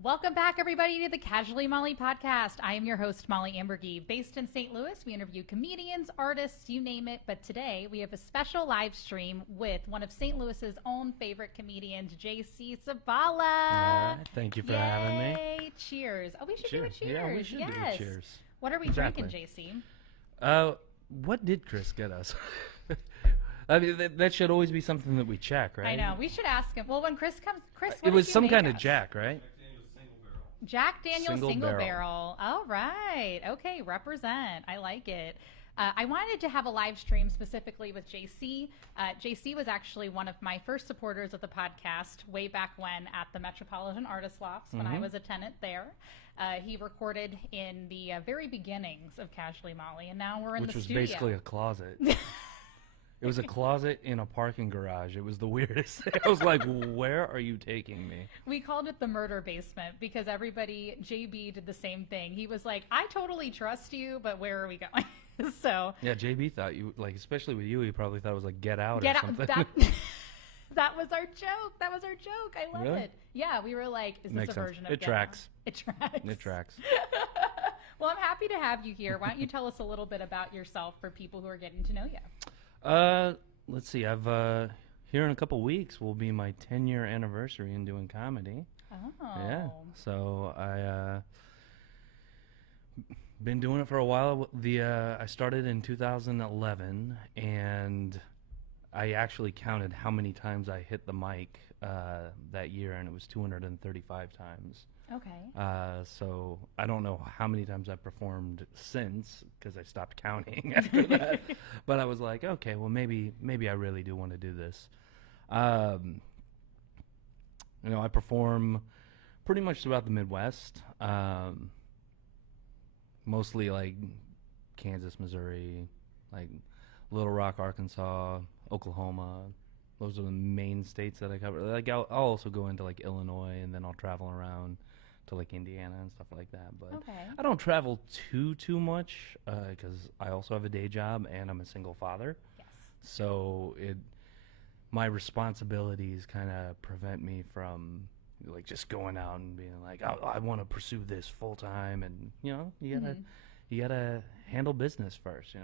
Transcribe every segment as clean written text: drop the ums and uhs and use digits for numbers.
Welcome back, everybody, to the Casually Molly podcast. I am your host, Molly Ambergy. Based in St. Louis, we interview comedians, artists, you name it. But today, we have a special live stream with one of St. Louis's own favorite comedians, JC Sibala. All right. Thank you for having me. Cheers. Oh, we should do a cheers. Yeah, we should do a cheers. What are we drinking, JC? What did Chris get us? I mean, that should always be something that we check, right? I know. We should ask him. Well, when Chris comes, Chris, what it was did you some make kind us? of Jack, right? Jack Daniel's single barrel. barrel. All right. Okay, represent. I like it. I wanted to have a live stream specifically with JC. JC was actually one of my first supporters of the podcast way back when at the Metropolitan Artist Lofts when I was a tenant there. He recorded in the very beginnings of Casually Molly, and now we're in Which the was studio. basically a closet. It was a closet in a parking garage. It was the weirdest thing. I was like, where are you taking me? We called it the murder basement because everybody, JB did the same thing. He was like, I totally trust you, but where are we going? So yeah, JB thought you, like, especially with you, he probably thought it was like Get Out Get or out. something. That was our joke. That was our joke. I love Really? it. Yeah, we were like, is Makes this a sense. version of It Get tracks. Out? It tracks. It tracks. Well, I'm happy to have you here. Why don't you tell us a little bit about yourself for people who are getting to know you? Let's see. I've here in a couple weeks will be my 10-year anniversary in doing comedy. Oh. Yeah. So I been doing it for a while. I started in 2011, and I actually counted how many times I hit the mic that year, and it was 235 times. Okay. So I don't know how many times I've performed since because I stopped counting after that. But I was like, okay, well maybe I really do want to do this. I perform pretty much throughout the Midwest, mostly like Kansas, Missouri, like Little Rock, Arkansas, Oklahoma. Those are the main states that I cover. Like I'll also go into like Illinois, and then I'll travel around to like Indiana and stuff like that. But Okay. I don't travel too much because I also have a day job and I'm a single father. Yes. So my responsibilities kind of prevent me from like just going out and being like, I want to pursue this full time, and you gotta handle business first,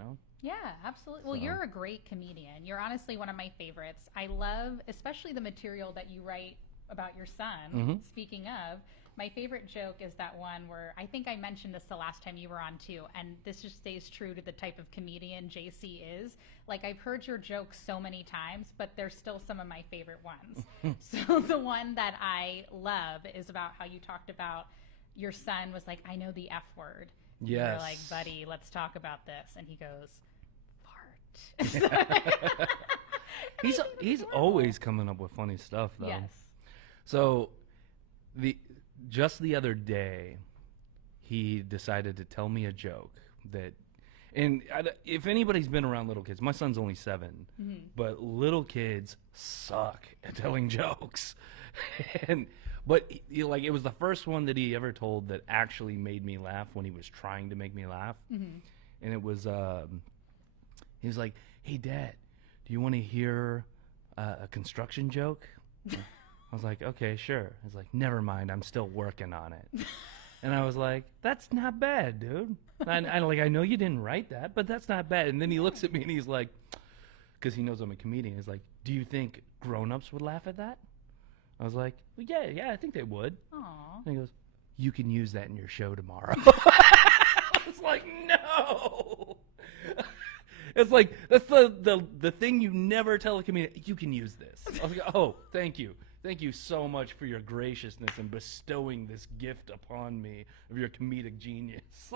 Yeah, absolutely. Well, So- you're a great comedian. You're honestly one of my favorites. I love, especially the material that you write about your son. Mhm. Speaking of, my favorite joke is that one where I think I mentioned this the last time you were on too, and this just stays true to the type of comedian JC is. Like, I've heard your jokes so many times, but they're still some of my favorite ones. So the one that I love is about how you talked about your son was like, I know the F word. Yes. You're like, buddy, let's talk about this. And he goes, fart. He's always coming up with funny stuff though. Yes. So just the other day, he decided to tell me a joke if anybody's been around little kids, my son's only 7, but little kids suck at telling jokes. But it was the first one that he ever told that actually made me laugh when he was trying to make me laugh. And it was, he was like, hey, Dad, do you want to hear a construction joke? I was like, okay, sure. He's like, never mind, I'm still working on it. And I was like, that's not bad, dude. I know you didn't write that, but that's not bad. And then he looks at me and he's like, because he knows I'm a comedian, he's like, do you think grown-ups would laugh at that? I was like, well, yeah, I think they would. Aww. And he goes, you can use that in your show tomorrow. I was like, no. It's like, that's the thing you never tell a comedian. You can use this. I was like, oh, thank you. Thank you so much for your graciousness in bestowing this gift upon me of your comedic genius.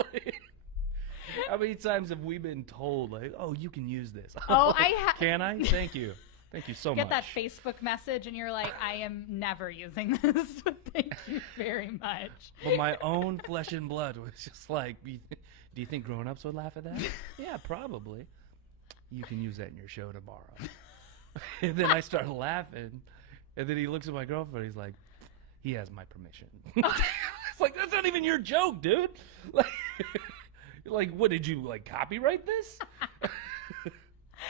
How many times have we been told, like, oh, you can use this? Oh, Can I? Thank you. Thank you so much. Get that Facebook message and you're like, I am never using this. Thank you very much. But my own flesh and blood was just like, do you think grown-ups would laugh at that? Yeah, probably. You can use that in your show tomorrow. And then I started laughing. And then he looks at my girlfriend. He's like, he has my permission. It's like, that's not even your joke, dude. Like, what, did you, like, copyright this?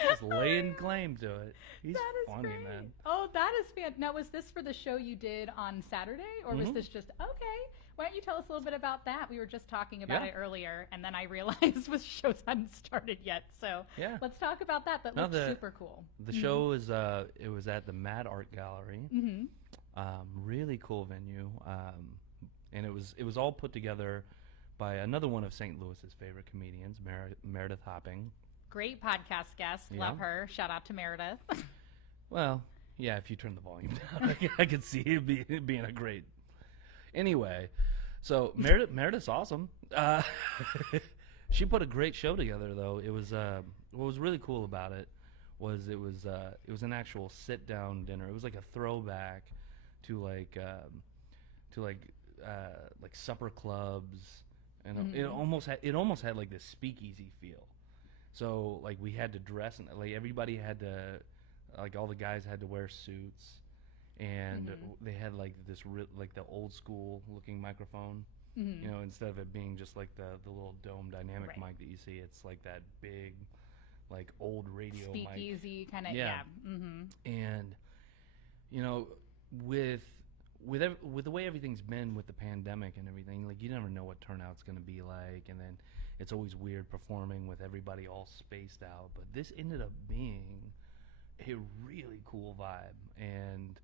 Just laying claim to it. He's That is funny, great. man. Oh, that is fan. Now, was this for the show you did on Saturday, or was this just okay? Why don't you tell us a little bit about that? We were just talking about it earlier, and then I realized the shows hadn't started yet. So let's talk about that. That looks super cool. The show is it was at the Mad Art Gallery. Really cool venue, and it was all put together by another one of St. Louis's favorite comedians, Meredith Hopping. Great podcast guest. Love her. Shout out to Meredith. Well, yeah, if you turn the volume down, I could see it being a great. Anyway, so Meredith's awesome. She put a great show together, though. It was what was really cool about it was it was an actual sit down dinner. It was like a throwback to like supper clubs, and it almost had like this speakeasy feel. So like we had to dress, and like everybody had to, like all the guys had to wear suits, and they had like this like the old school looking microphone. You know, instead of it being just like the little dome dynamic mic that you see, it's like that big, like old radio speakeasy mic. Kind of And you know, with the way everything's been with the pandemic and everything, like you never know what turnout's going to be like, and then it's always weird performing with everybody all spaced out. But this ended up being a really cool vibe, and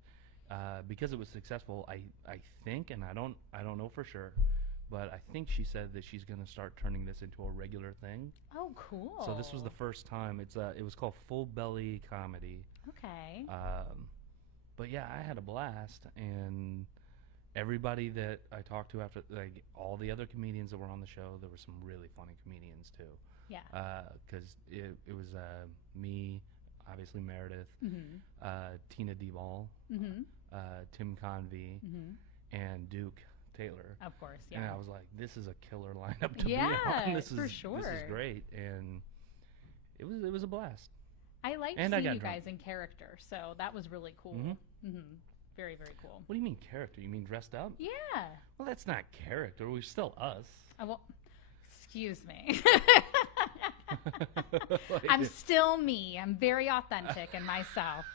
because it was successful, I think, and I don't know for sure, but I think she said that she's going to start turning this into a regular thing. Oh, cool. So this was the first time. It was called Full Belly Comedy. Okay. But yeah, I had a blast, and everybody that I talked to after, like all the other comedians that were on the show, there were some really funny comedians too. Yeah. Because it was me, obviously Meredith, Tina DeBall, Tim Convey, and Duke Taylor. Of course, yeah. And I was like, this is a killer lineup to be on. This is great, and it was a blast. I like seeing you guys in character, so that was really cool. Very, very cool. What do you mean character? You mean dressed up? Yeah. Well, that's not character. We're still us. Well, excuse me. I'm still me. I'm very authentic in myself.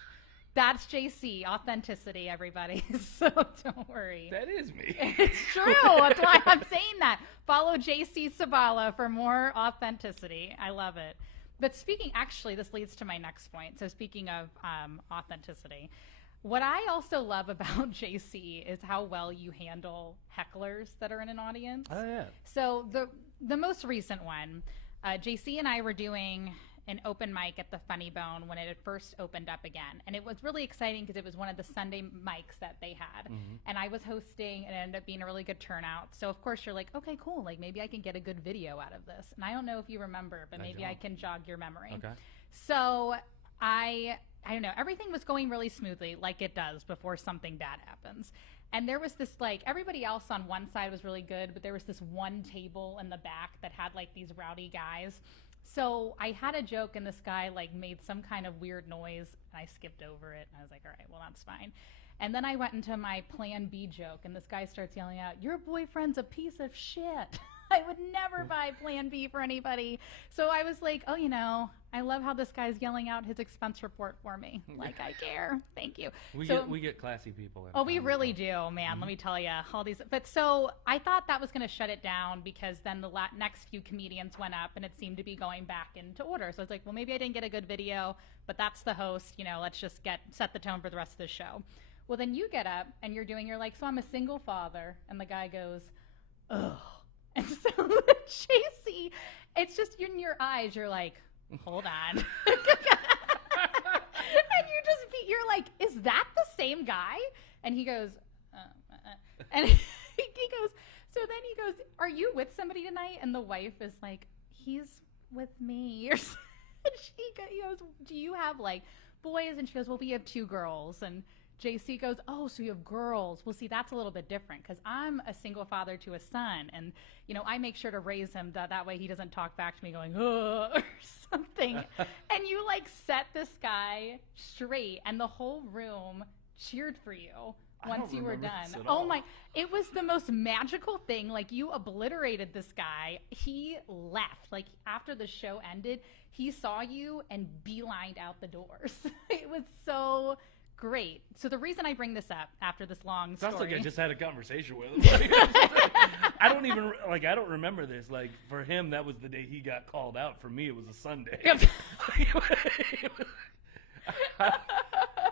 That's JC, authenticity, everybody. So don't worry. That is me. It's true. That's why I'm saying that. Follow JC Sibala for more authenticity. I love it. But actually, this leads to my next point. So speaking of authenticity, what I also love about JC is how well you handle hecklers that are in an audience. Oh, yeah. So the most recent one, JC and I were doing an open mic at the Funny Bone when it had first opened up again. And it was really exciting because it was one of the Sunday mics that they had. And I was hosting, and it ended up being a really good turnout. So, of course, you're like, okay, cool. Like, maybe I can get a good video out of this. And I don't know if you remember, but maybe I can jog your memory. Okay. So I don't know. Everything was going really smoothly, like it does before something bad happens. And there was this, like, everybody else on one side was really good, but there was this one table in the back that had, like, these rowdy guys. So I had a joke, and this guy, like, made some kind of weird noise, and I skipped over it. And I was like, all right, well, that's fine. And then I went into my plan B joke, and this guy starts yelling out, your boyfriend's a piece of shit. I would never buy plan B for anybody. So I was like, oh, you know, I love how this guy's yelling out his expense report for me. Like, I care. Thank you. We get classy people. Oh, we really do, man. Let me tell you. All these. But so I thought that was going to shut it down because then the next few comedians went up and it seemed to be going back into order. So I was like, well, maybe I didn't get a good video, but that's the host. You know, let's just set the tone for the rest of the show. Well, then you get up and you're like, so I'm a single father. And the guy goes, ugh. And so JC, it's just in your eyes. You're like, hold on. And you're like, is that the same guy? And he goes, and he goes, so then he goes, are you with somebody tonight? And the wife is like, he's with me. And he goes, do you have like boys? And she goes, well, we have 2 girls. And JC goes, oh, so you have girls. Well, see, that's a little bit different because I'm a single father to a son. And, you know, I make sure to raise him that way he doesn't talk back to me going, oh, or something. And you, like, set this guy straight. And the whole room cheered for you once you were remember done. this at Oh all. my, it was the most magical thing. Like, you obliterated this guy. He left. Like, after the show ended, he saw you and beelined out the doors. It was so great. So the reason I bring this up after this long story. Sounds like I just had a conversation with him. I don't remember this. Like, for him, that was the day he got called out. For me, it was a Sunday. Yep.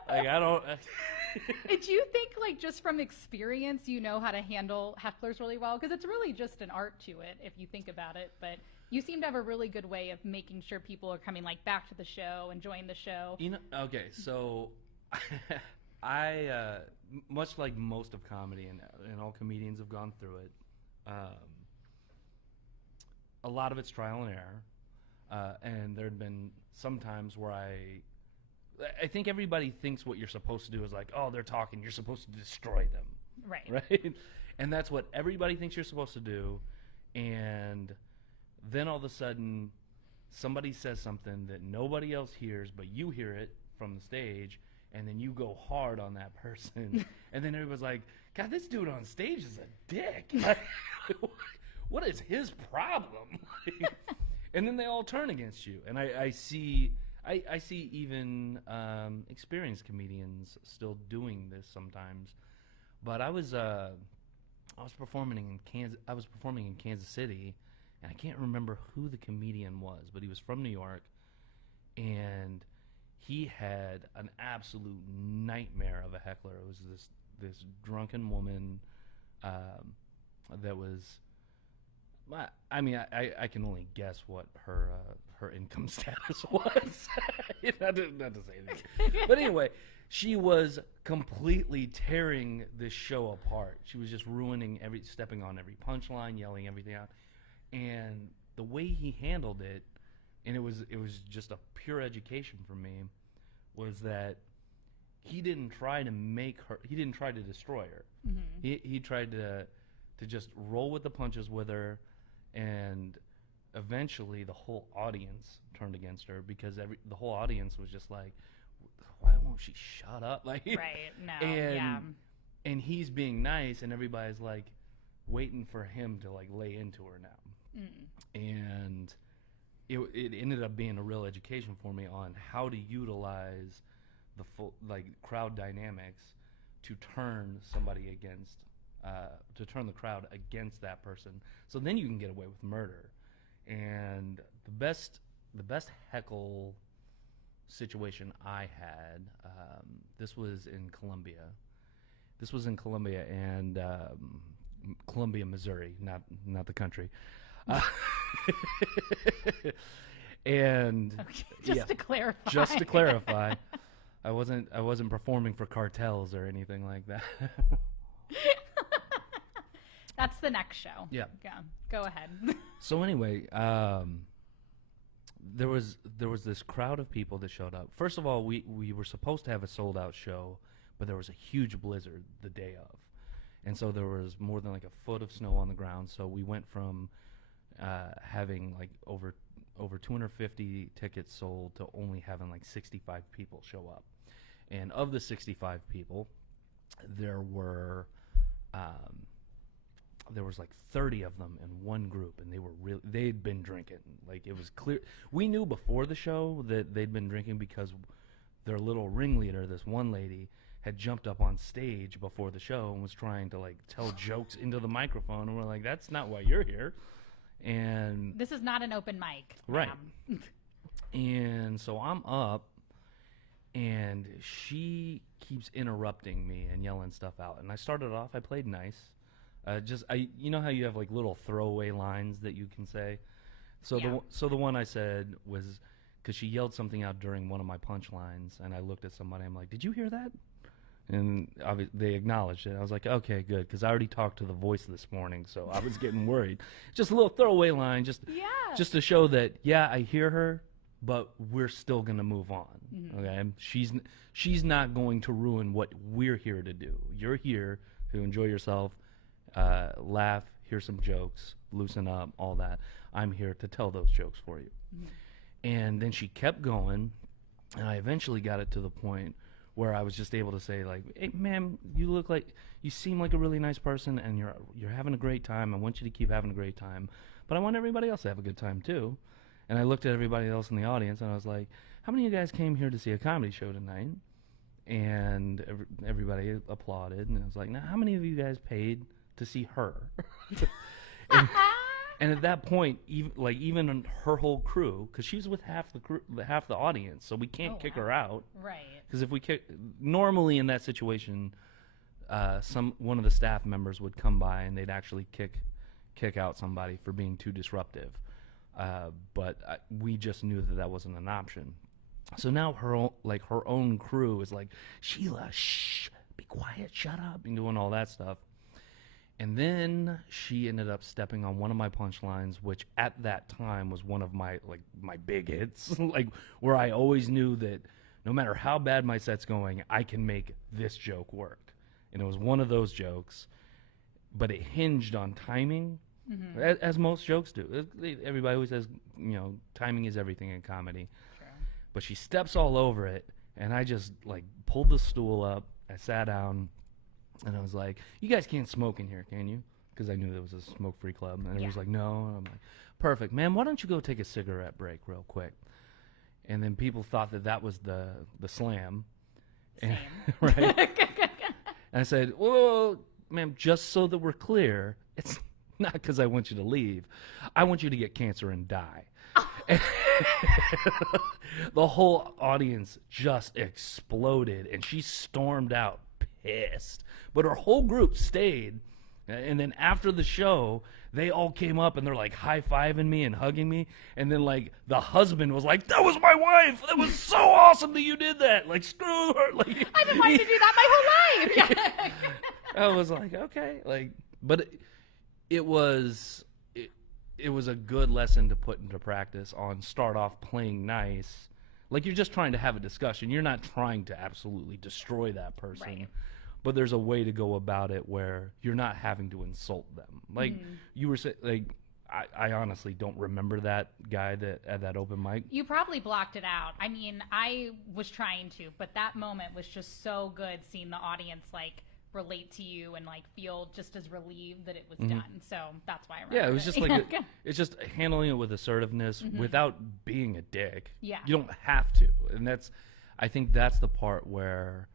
Like, I don't. Did you think, like, just from experience, you know how to handle hecklers really well? Because it's really just an art to it, if you think about it. But you seem to have a really good way of making sure people are coming, like, back to the show, enjoying the show. You know, okay, so I, much like most of comedy, and all comedians have gone through it, a lot of it's trial and error. And there had been some times where I think everybody thinks what you're supposed to do is like, oh, they're talking, you're supposed to destroy them. Right. Right? And that's what everybody thinks you're supposed to do. And then all of a sudden, somebody says something that nobody else hears, but you hear it from the stage, and then you go hard on that person. And then everybody's like, God, this dude on stage is a dick. Like, what is his problem? And then they all turn against you. And I see even experienced comedians still doing this sometimes. But I was performing in Kansas City, and I can't remember who the comedian was, but he was from New York, and he had an absolute nightmare of a heckler. It was this drunken woman that was. I mean, I can only guess what her income status was. not to say anything. But anyway, she was completely tearing this show apart. She was just ruining stepping on every punchline, yelling everything out. And the way he handled it, and it was just a pure education for me, was that he didn't try to destroy her. Mm-hmm. He tried to just roll with the punches with her. And eventually the whole audience turned against her because the whole audience was just like, why won't she shut up? Like, right, no, yeah. And he's being nice, and everybody's like waiting for him to like lay into her now. And it ended up being a real education for me on how to utilize the full crowd dynamics to turn somebody against. To turn the crowd against that person, so then you can get away with murder. And the best heckle situation I had, this was in Columbia. And Columbia, Missouri, not the country. And okay, just to clarify, I wasn't performing for cartels or anything like that. That's the next show. Yeah. Go ahead. So anyway, there was this crowd of people that showed up. First of all, we were supposed to have a sold out show, but there was a huge blizzard the day of. And so there was more than like a foot of snow on the ground. So we went from having like over 250 tickets sold to only having like 65 people show up. And of the 65 people, there was like 30 of them in one group, and they'd been drinking. Like, it was clear. We knew before the show that they'd been drinking because their little ringleader, this one lady, had jumped up on stage before the show and was trying to like tell jokes into the microphone, and we're like, that's not why you're here. And this is not an open mic. Right. And so I'm up, and she keeps interrupting me and yelling stuff out. And I started off, I played nice. You know how you have like little throwaway lines that you can say? So yeah. The one I said was, because she yelled something out during one of my punchlines, and I looked at somebody, I'm like, did you hear that? And they acknowledged it. I was like, okay, good, because I already talked to the voice this morning, so I was getting worried. Just a little throwaway line, just to show that, yeah, I hear her, but we're still going to move on. Mm-hmm. Okay, she's not going to ruin what we're here to do. You're here to enjoy yourself, laugh, hear some jokes, loosen up, all that. I'm here to tell those jokes for you. Mm-hmm. And then she kept going, and I eventually got it to the point where I was just able to say like, hey, ma'am, you seem like a really nice person, and you're having a great time. I want you to keep having a great time, but I want everybody else to have a good time too. And I looked at everybody else in the audience, and I was like, how many of you guys came here to see a comedy show tonight? And everybody applauded, and I was like, now how many of you guys paid to see her? and at that point, even her whole crew, because she's with half the audience, so we can't kick her out. Right. Because if we normally in that situation, one of the staff members would come by and they'd actually kick out somebody for being too disruptive. But we just knew that wasn't an option. So now her own crew is like, Sheila, shh, be quiet, shut up, and doing all that stuff. And then she ended up stepping on one of my punchlines, which at that time was one of my big hits, where I always knew that no matter how bad my set's going, I can make this joke work. And it was one of those jokes, but it hinged on timing, as most jokes do. Everybody always says, timing is everything in comedy. But she steps all over it, and I just pulled the stool up. I sat down, and I was like, "You guys can't smoke in here, can you?" Because I knew there was a smoke-free club, and he was like, "No." And I'm like, "Perfect, man. Why don't you go take a cigarette break real quick?" And then people thought that was the slam, right? And I said, "Well, ma'am, just so that we're clear, it's not because I want you to leave. I want you to get cancer and die." The whole audience just exploded, and she stormed out pissed. But her whole group stayed, and then after the show, they all came up and they're high-fiving me and hugging me, and then the husband was like, "That was my wife. That was so awesome that you did that. Screw her." I've been wanting to do that my whole life. Yeah. I was like, okay, but it was a good lesson to put into practice on start off playing nice. You're just trying to have a discussion. You're not trying to absolutely destroy that person. Right. But there's a way to go about it where you're not having to insult them. You were saying, I honestly don't remember that guy at that open mic. You probably blocked it out. I mean, I was trying to, but that moment was just so good seeing the audience relate to you and feel just as relieved that it was done. So that's why I remember. Yeah, it was just it's just handling it with assertiveness without being a dick. Yeah. You don't have to. And I think that's the part where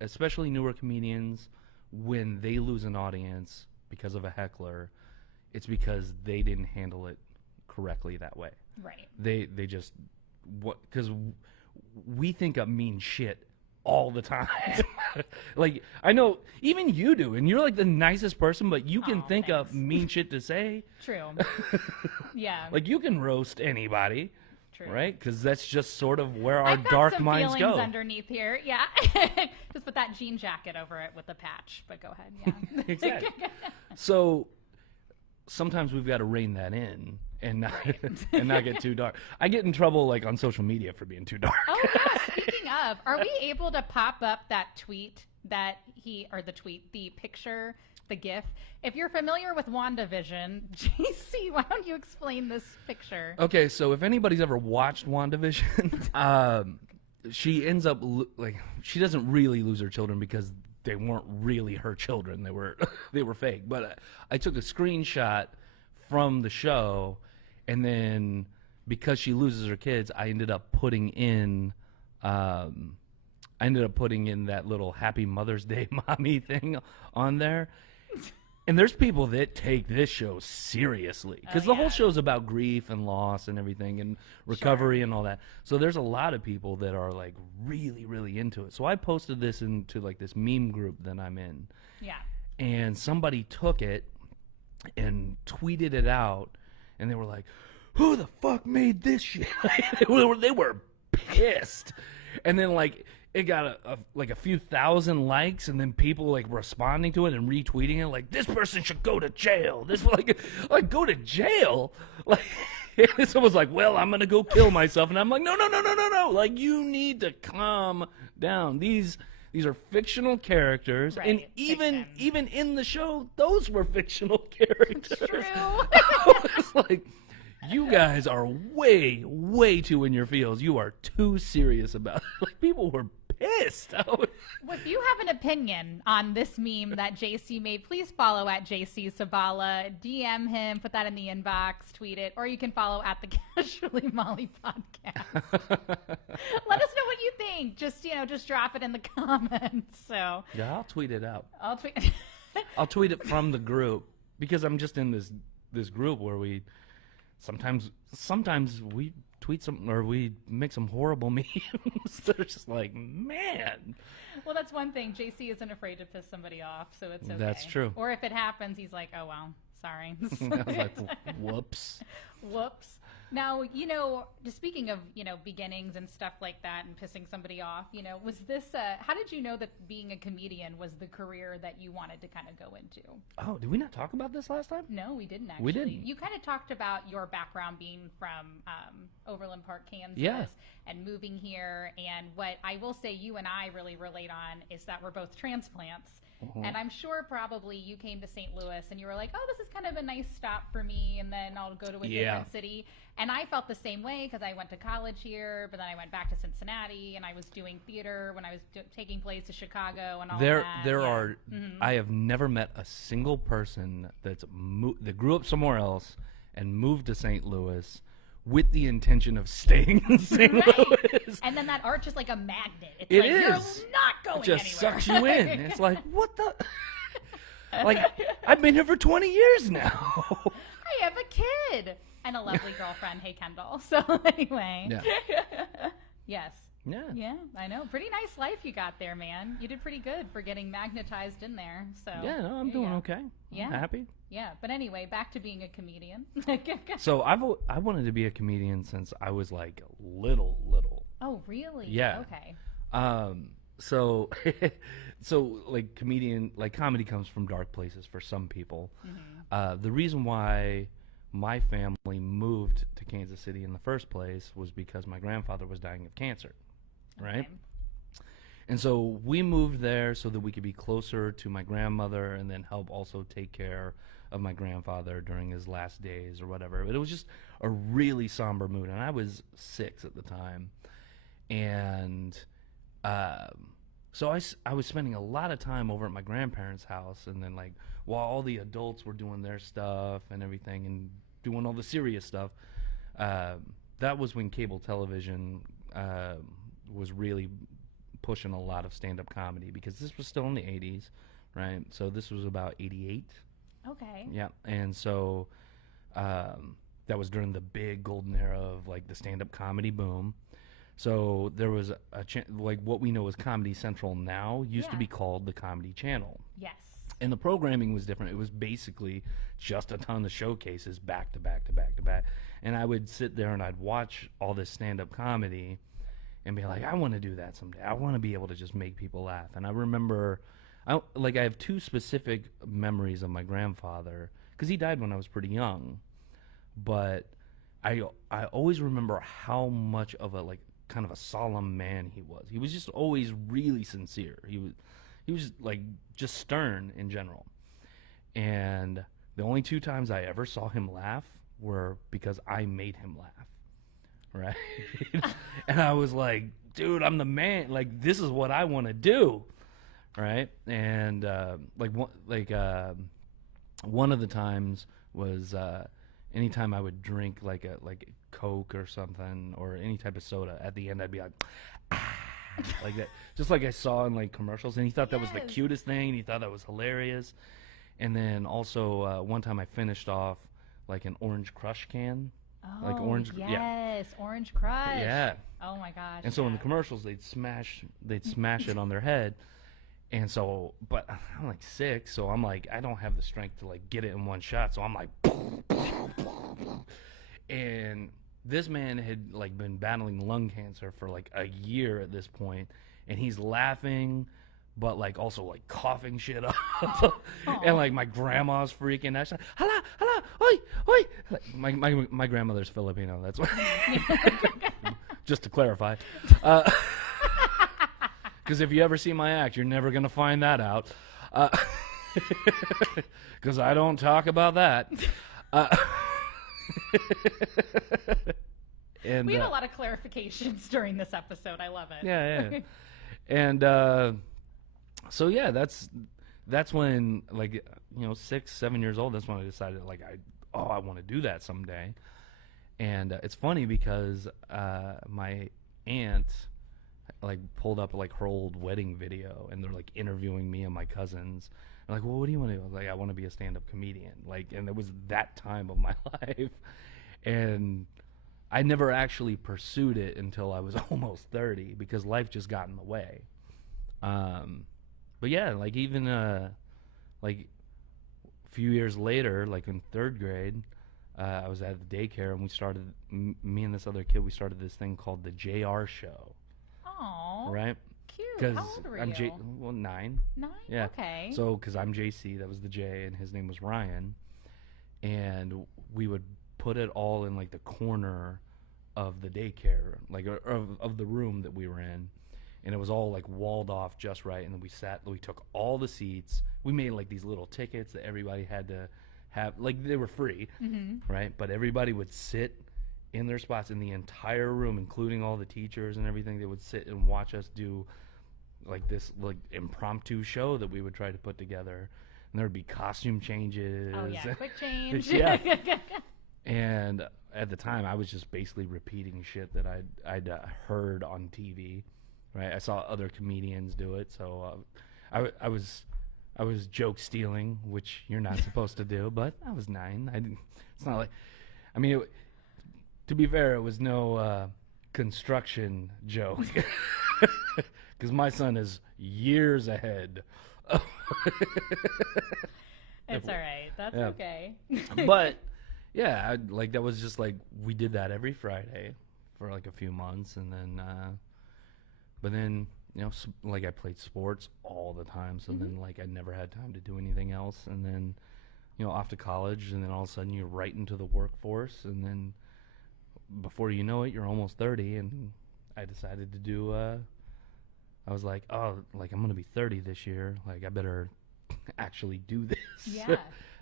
especially newer comedians, when they lose an audience because of a heckler, it's because they didn't handle it correctly that way. Right. They just because we think of mean shit all the time. I know even you do, and you're the nicest person, but you can think of mean shit to say. True. Yeah. You can roast anybody. True. Right? Because that's just sort of where our dark minds go. I've got some feelings underneath here. Yeah. Just put that jean jacket over it with a patch. But go ahead. Yeah. Exactly. So sometimes we've got to rein that in and not get too dark. I get in trouble on social media for being too dark. Oh yeah. Speaking of, are we able to pop up that tweet the picture, the GIF? If you're familiar with WandaVision, JC, why don't you explain this picture? Okay, so if anybody's ever watched WandaVision, she ends up she doesn't really lose her children because they weren't really her children. They were fake. But I took a screenshot from the show, and then because she loses her kids, I ended up putting in that little Happy Mother's Day mommy thing on there. And there's people that take this show seriously because the whole show's about grief and loss and everything and recovery and all that. So there's a lot of people that are really, really into it. So I posted this into this meme group that I'm in. Yeah. And somebody took it and tweeted it out, and they were like, "Who the fuck made this shit?" They were pissed. And then it got a few thousand likes, and then people responding to it and retweeting it this person should go to jail. This go to jail. Someone's well, I'm gonna go kill myself, and I'm no. You need to calm down. These are fictional characters, right, and even in the show, those were fictional characters. It's true. It's you guys are way, way too in your feels. You are too serious about it. People were pissed. If you have an opinion on this meme that JC made, please follow at JC Sibala. DM him, put that in the inbox, tweet it, or you can follow at the Casually Molly podcast. Let us know what you think. Just drop it in the comments. So yeah, I'll tweet it out. I'll tweet it from the group because I'm just in this group where we sometimes we tweet some or we make some horrible memes. They're just like, man. Well, that's one thing. JC isn't afraid to piss somebody off, so it's okay. That's true. Or if it happens, he's like, oh, well, sorry. I was like, whoops. Whoops. Now, just speaking of, beginnings and stuff like that and pissing somebody off, was this, how did you know that being a comedian was the career that you wanted to kind of go into? Oh, did we not talk about this last time? No, we didn't actually. We didn't. You kind of talked about your background being from Overland Park, Kansas, and moving here. And what I will say you and I really relate on is that we're both transplants. And I'm sure probably you came to St. Louis and you were like, oh, this is kind of a nice stop for me, and then I'll go to a different city. And I felt the same way because I went to college here, but then I went back to Cincinnati, and I was doing theater when I was taking plays to Chicago and all that. I have never met a single person that grew up somewhere else and moved to St. Louis with the intention of staying in St. Louis. And then that art just like a magnet. It's it like, is. You're not going anywhere. It just anywhere. sucks you in. It's like, what the? Like, I've been here for 20 years now. I have a kid. And a lovely girlfriend. Hey, Kendall. So anyway. Yeah. Yes. Yeah. Yeah, I know. Pretty nice life you got there, man. You did pretty good for getting magnetized in there. So yeah, no, I'm doing okay. Yeah. I'm happy. Yeah, but anyway, back to being a comedian. So I wanted to be a comedian since I was like little. Oh, really? Yeah. Okay. So comedy comes from dark places for some people. Mm-hmm. The reason why my family moved to Kansas City in the first place was because my grandfather was dying of cancer, right? Okay. And so we moved there so that we could be closer to my grandmother and then help also take care of my grandfather during his last days or whatever. But it was just a really somber mood, and I was 6 at the time. And so I was spending a lot of time over at my grandparents' house, and then like while all the adults were doing their stuff and everything and doing all the serious stuff, that was when cable television was really pushing a lot of stand-up comedy, because this was still in the 80s, right? So this was about 88. Okay. Yeah, and so that was during the big golden era of like the stand-up comedy boom. So there was like what we know as Comedy Central now used to be called the Comedy Channel. Yes. And the programming was different. It was basically just a ton of showcases back to back to back to back. And I would sit there and I'd watch all this stand-up comedy and be like, I want to do that someday. I want to be able to just make people laugh. And I remember, I have 2 specific memories of my grandfather, because he died when I was pretty young. But I always remember how much of a kind of a solemn man he was. He was just always really sincere. He was like just stern in general. And the only 2 times I ever saw him laugh were because I made him laugh. Right? And I was like, dude, I'm the man. Like, this is what I want to do. Right? And one of the times was anytime I would drink like Coke or something or any type of soda, at the end I'd be like, like that, just like I saw in like commercials, and he thought that was the cutest thing, and he thought that was hilarious. And then also one time I finished off like an Orange Crush can. Oh, like orange, yes, Orange Crush. Yeah. Oh my gosh. And so in the commercials they'd smash it on their head. And so, but I'm like 6, so I'm like, I don't have the strength to like get it in one shot, so I'm like, and this man had like been battling lung cancer for like a year at this point, and he's laughing, but like also like coughing shit up, and like my grandma's freaking out. She's like, hala, oi. Like, my grandmother's Filipino. That's why. Just to clarify. Because if you ever see my act, you're never going to find that out. Because I don't talk about that. And we had a lot of clarifications during this episode. I love it. Yeah. And so yeah, that's when, like, 6, 7 years old. That's when I decided, like, I want to do that someday. And it's funny because my aunt like pulled up like her old wedding video, and they're like interviewing me and my cousins. I'm like, well, what do you want to do? I was like, I want to be a stand-up comedian. Like, and it was that time of my life, and I never actually pursued it until I was almost 30 because life just got in the way. But yeah, like even like a few years later, like in third grade, I was at the daycare, and we started, me and this other kid, we started this thing called the JR Show. Oh, right? cute. How old were you? Well, 9. 9? Yeah. Okay. So, because I'm JC, that was the J, and his name was Ryan, and we would put it all in like the corner of the daycare, like of the room that we were in, and it was all like walled off just right. And then we took all the seats. We made like these little tickets that everybody had to have, like they were free, right? But everybody would sit in their spots in the entire room, including all the teachers and everything. They would sit and watch us do like this like impromptu show that we would try to put together, and there would be costume changes. Oh yeah, quick change. Yeah. And at the time, I was just basically repeating shit that I'd heard on TV, right? I saw other comedians do it, so I was joke stealing, which you're not supposed to do. But I was 9. I didn't. It's not like, I mean, to be fair, it was no construction joke, because my son is years ahead. It's all right. That's okay. But yeah, like that was just like we did that every Friday for like a few months, and then, but then like I played sports all the time, so then like I never had time to do anything else, and then off to college, and then all of a sudden you're right into the workforce, and then before you know it, you're almost 30, and I decided to do. I was like, oh, like I'm gonna be 30 this year. Like I better actually do this. Yeah.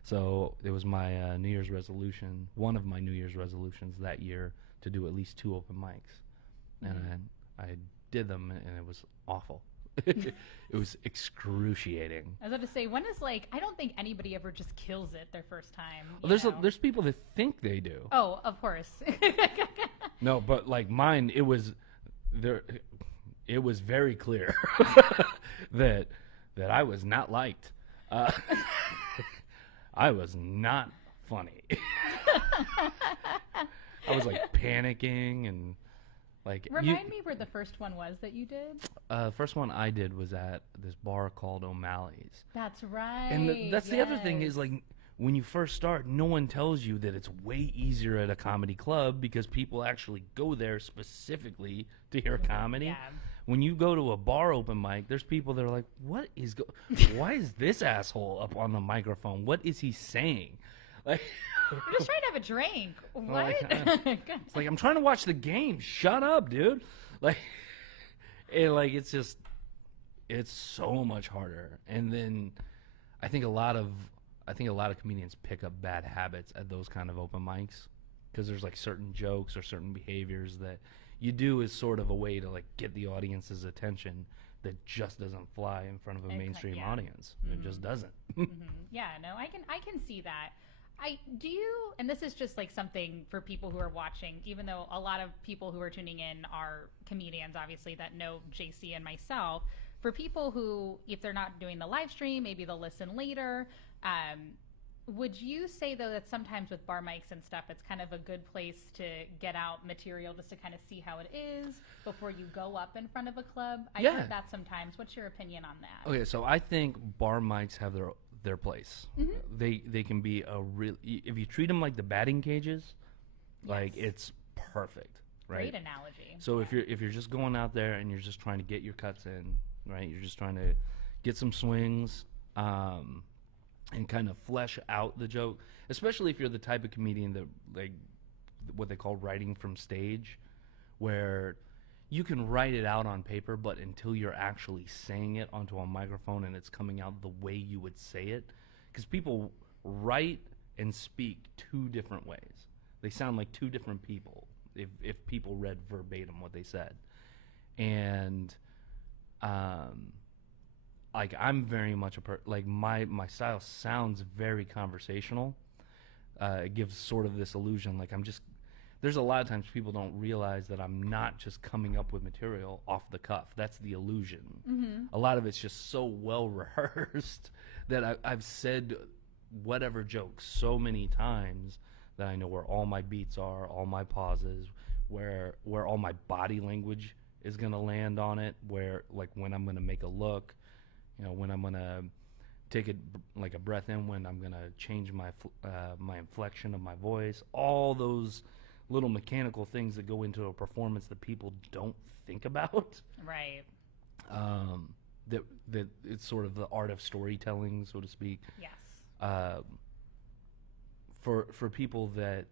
So it was my New Year's resolution, one of my New Year's resolutions that year, to do at least 2 open mics, and I did them, and it was awful. It was excruciating. I was about to say, when is like, I don't think anybody ever just kills it their first time. Well, there's people that think they do. Oh, of course. No, but like mine, it was there. It was very clear that I was not liked. I was not funny. I was like panicking and like. Remind me where the first one was that you did. The first one I did was at this bar called O'Malley's. That's right. And that's the other thing is, like, when you first start, no one tells you that it's way easier at a comedy club because people actually go there specifically to hear comedy. Yeah. When you go to a bar open mic, there's people that are like, "What is why is this asshole up on the microphone? What is he saying?" Like, I'm just trying to have a drink. What? It's like, I'm trying to watch the game. Shut up, dude. Like, it's so much harder. And then I think a lot of comedians pick up bad habits at those kind of open mics because there's like certain jokes or certain behaviors that you do as sort of a way to like get the audience's attention that just doesn't fly in front of a mainstream audience. It just doesn't. Yeah, no, I can see that. And this is just like something for people who are watching, even though a lot of people who are tuning in are comedians, obviously, that know JC and myself. For people who, if they're not doing the live stream, maybe they'll listen later. Would you say, though, that sometimes with bar mics and stuff, it's kind of a good place to get out material just to kind of see how it is before you go up in front of a club? I've heard that sometimes. What's your opinion on that? Okay, so I think bar mics have their place. They can be a real, if you treat them like the batting cages, like it's perfect, right? Great analogy. So if you're just going out there and you're just trying to get your cuts in, right? You're just trying to get some swings, and kind of flesh out the joke, especially if you're the type of comedian that, like, what they call writing from stage, where you can write it out on paper, but until you're actually saying it onto a microphone and it's coming out the way you would say it, because people write and speak 2 different ways. They sound like 2 different people if people read verbatim what they said. And like I'm very much like my style sounds very conversational. It gives sort of this illusion like there's a lot of times people don't realize that I'm not just coming up with material off the cuff. That's the illusion. A lot of it's just so well rehearsed that I've said whatever joke so many times that I know where all my beats are, all my pauses, where all my body language is going to land on it, where like when I'm going to make a look, when I'm going to take it like a breath in, when I'm going to change my inflection of my voice, all those little mechanical things that go into a performance that people don't think about. Right. That it's sort of the art of storytelling, so to speak. Yes. For people that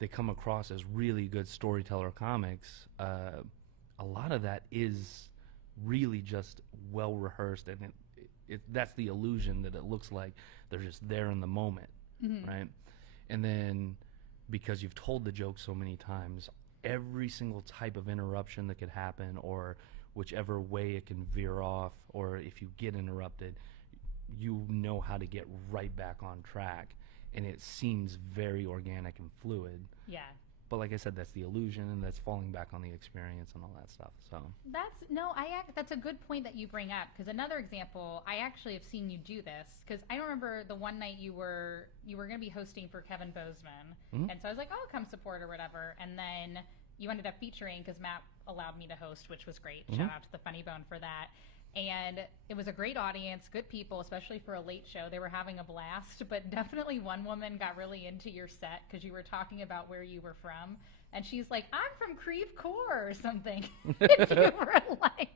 they come across as really good storyteller comics, a lot of that is really just well rehearsed, and that's the illusion that it looks like they're just there in the moment, right? And then because you've told the joke so many times, every single type of interruption that could happen, or whichever way it can veer off, or if you get interrupted, you know how to get right back on track, and it seems very organic and fluid. Yeah. But like I said, that's the illusion, and that's falling back on the experience and all that stuff. So that's a good point that you bring up, because another example, I actually have seen you do this, because I remember the one night you were going to be hosting for Kevin Bozeman, and so I was like, oh, come support or whatever, and then you ended up featuring, because Matt allowed me to host, which was great. Shout out to the Funny Bone for that. And it was a great audience, good people, especially for a late show. They were having a blast, but definitely one woman got really into your set because you were talking about where you were from. And she's like, I'm from Creve Coeur or something. And you were like,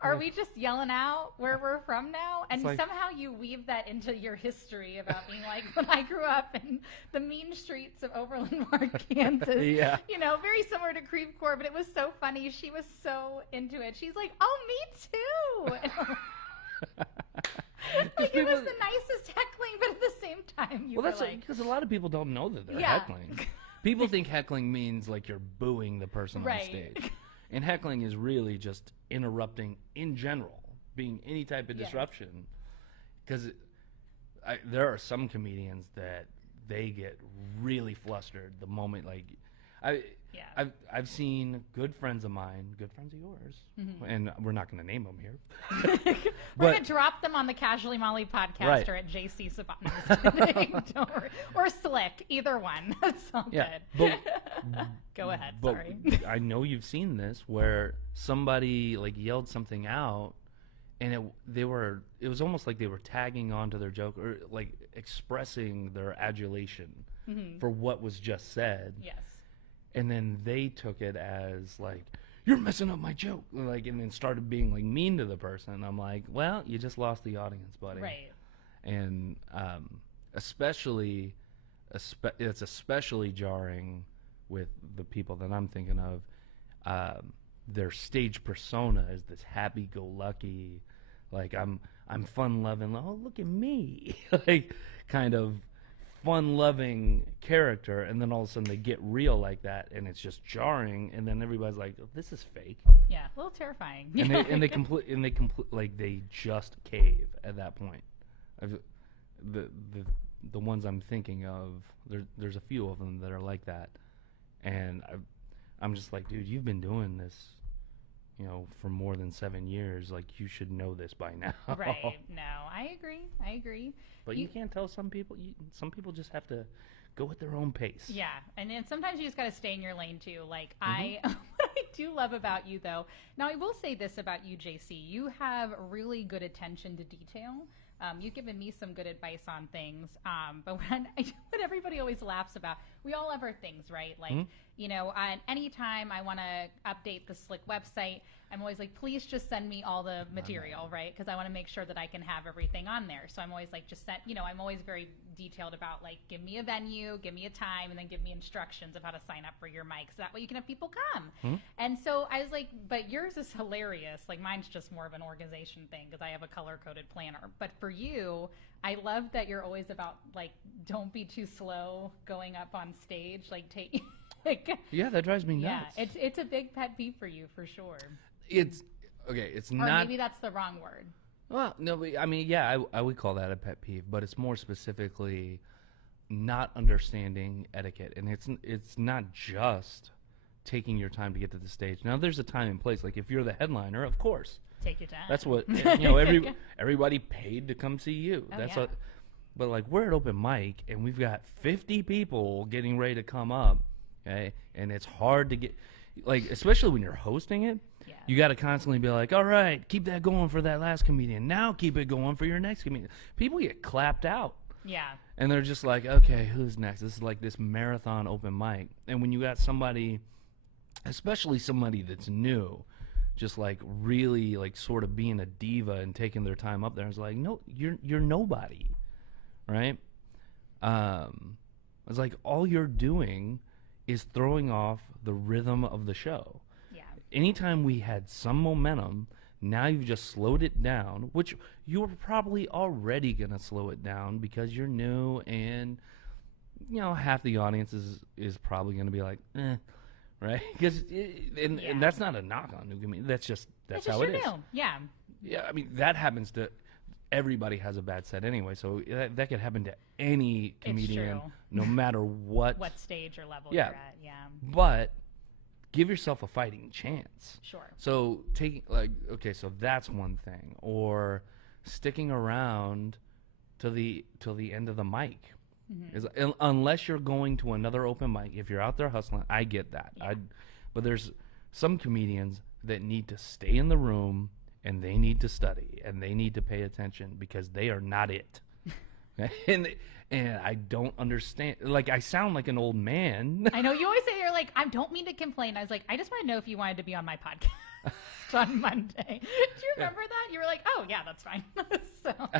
are we just yelling out where we're from now? And somehow you weave that into your history about being like, when I grew up in the mean streets of Overland Park, Kansas. Yeah. Very similar to Creve Coeur, but it was so funny. She was so into it. She's like, oh, me too. Like, it was the nicest heckling, but at the same time, you were like... because a lot of people don't know that they're heckling. People think heckling means like you're booing the person on stage. And heckling is really just interrupting in general, being any type of disruption. Because there are some comedians that they get really flustered the moment, like, I've seen good friends of mine, good friends of yours, and we're not going to name them here. We're going to drop them on the Casually Molly podcast or at JC Sibala. Don't worry. Or Slick, either one. That's all good. Go ahead, sorry. I know you've seen this where somebody like yelled something out, and it was almost like they were tagging onto their joke, or like expressing their adulation for what was just said. Yes. And then they took it as like, you're messing up my joke, like, and then started being like mean to the person. I'm like, well, you just lost the audience, buddy. Right. And it's especially jarring with the people that I'm thinking of. Their stage persona is this happy-go-lucky, like I'm fun-loving. Oh, look at me, like kind of fun-loving character, and then all of a sudden they get real like that, and it's just jarring, and then everybody's like, oh, "This is fake." Yeah, a little terrifying. And they like they just cave at that point. The ones I'm thinking of, there's a few of them that are like that, and I'm just like, dude, you've been doing this, for more than 7 years. Like, you should know this by now. Right. No, I agree. But you can't tell some people. Some people just have to go at their own pace. Yeah, and then sometimes you just got to stay in your lane too. Like what I do love about you, though. Now I will say this about you, JC. You have really good attention to detail. You've given me some good advice on things. But what everybody always laughs about, we all have our things, right? Like, anytime I want to update the Slick website, I'm always like, please just send me all the material, right? Because I want to make sure that I can have everything on there. So I'm always like, I'm always very detailed about, like, give me a venue, give me a time, and then give me instructions of how to sign up for your mic. So that way you can have people come. And so I was like, but yours is hilarious. Like, mine's just more of an organization thing because I have a color-coded planner. But for you, I love that you're always about, like, don't be too slow going up on stage. Like, take... Yeah, that drives me nuts. Yeah, it's a big pet peeve for you, for sure. It's okay, it's or not. maybe that's the wrong word. Well, no, but, I mean, yeah, I would call that a pet peeve, but it's more specifically not understanding etiquette, and it's not just taking your time to get to the stage. Now, there's a time and place. Like if you're the headliner, of course, take your time. that's what everybody paid to come see you. Oh, That's yeah. what. But like we're at open mic, and we've got 50 people getting ready to come up, okay, and it's hard to get, like especially when you're hosting it. Yeah. You got to constantly be like, all right, keep that going for that last comedian. Now keep it going for your next comedian. People get clapped out. Yeah. And they're just like, okay, who's next? This is like this marathon open mic. And when you got somebody, especially somebody that's new, just like really like sort of being a diva and taking their time up there, it's like, no, you're nobody, right? It's like all you're doing is throwing off the rhythm of the show. Anytime we had some momentum, now you've just slowed it down, which you were probably already going to slow it down because you're new and, you know, half the audience is probably going to be like, right? Because and that's not a knock on new comedians. That's how it is. New. Yeah. Yeah, I mean, that happens to everybody has a bad set anyway, so that could happen to any comedian no matter what stage or level you're at. Yeah. But give yourself a fighting chance. Sure. So okay, so that's one thing. Or sticking around till the end of the mic. Mm-hmm. Unless you're going to another open mic. If you're out there hustling, I get that. Yeah. But there's some comedians that need to stay in the room and they need to study and they need to pay attention because they are not it. And I don't understand. Like, I sound like an old man. I know. You always say, you're like, I don't mean to complain. I was like, I just want to know if you wanted to be on my podcast on Monday. Do you remember that? You were like, oh, yeah, that's fine. So don't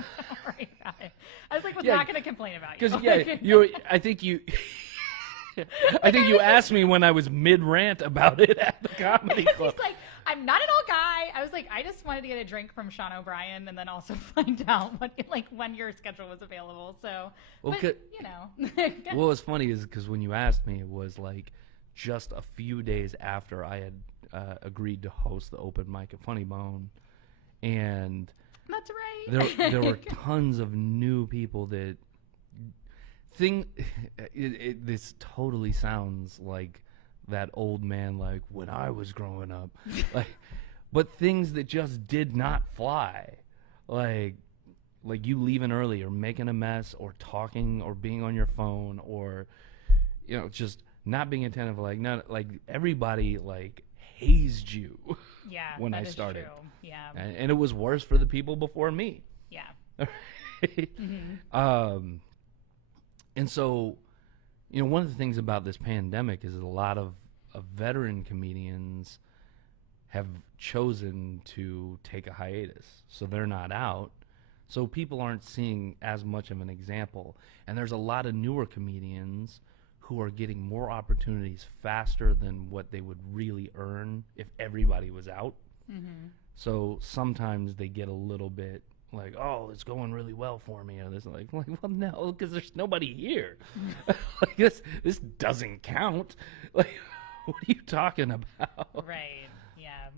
worry about it. I was like, not going to complain about you. Because, I think you... I think you asked me when I was mid-rant about it at the comedy club. He's like, I'm not an old guy. I was like, I just wanted to get a drink from Sean O'Brien and then also find out when your schedule was available. So, well, but, you know. What was funny is because when you asked me, it was like just a few days after I had agreed to host the open mic at Funny Bone. And that's right. There were tons of new people that... this totally sounds like that old man, like when I was growing up, but things that just did not fly, like you leaving early or making a mess or talking or being on your phone or, you know, just not being attentive. Like everybody like hazed you. Yeah, when I started. True. Yeah, and it was worse for the people before me. Yeah. Mm-hmm. And so, you know, one of the things about this pandemic is a lot of veteran comedians have chosen to take a hiatus. So they're not out. So people aren't seeing as much of an example. And there's a lot of newer comedians who are getting more opportunities faster than what they would really earn if everybody was out. Mm-hmm. So sometimes they get a little bit like, oh, it's going really well for me. Or this, like, well, no, because there's nobody here. Like this doesn't count. Like, what are you talking about? Right. Yeah.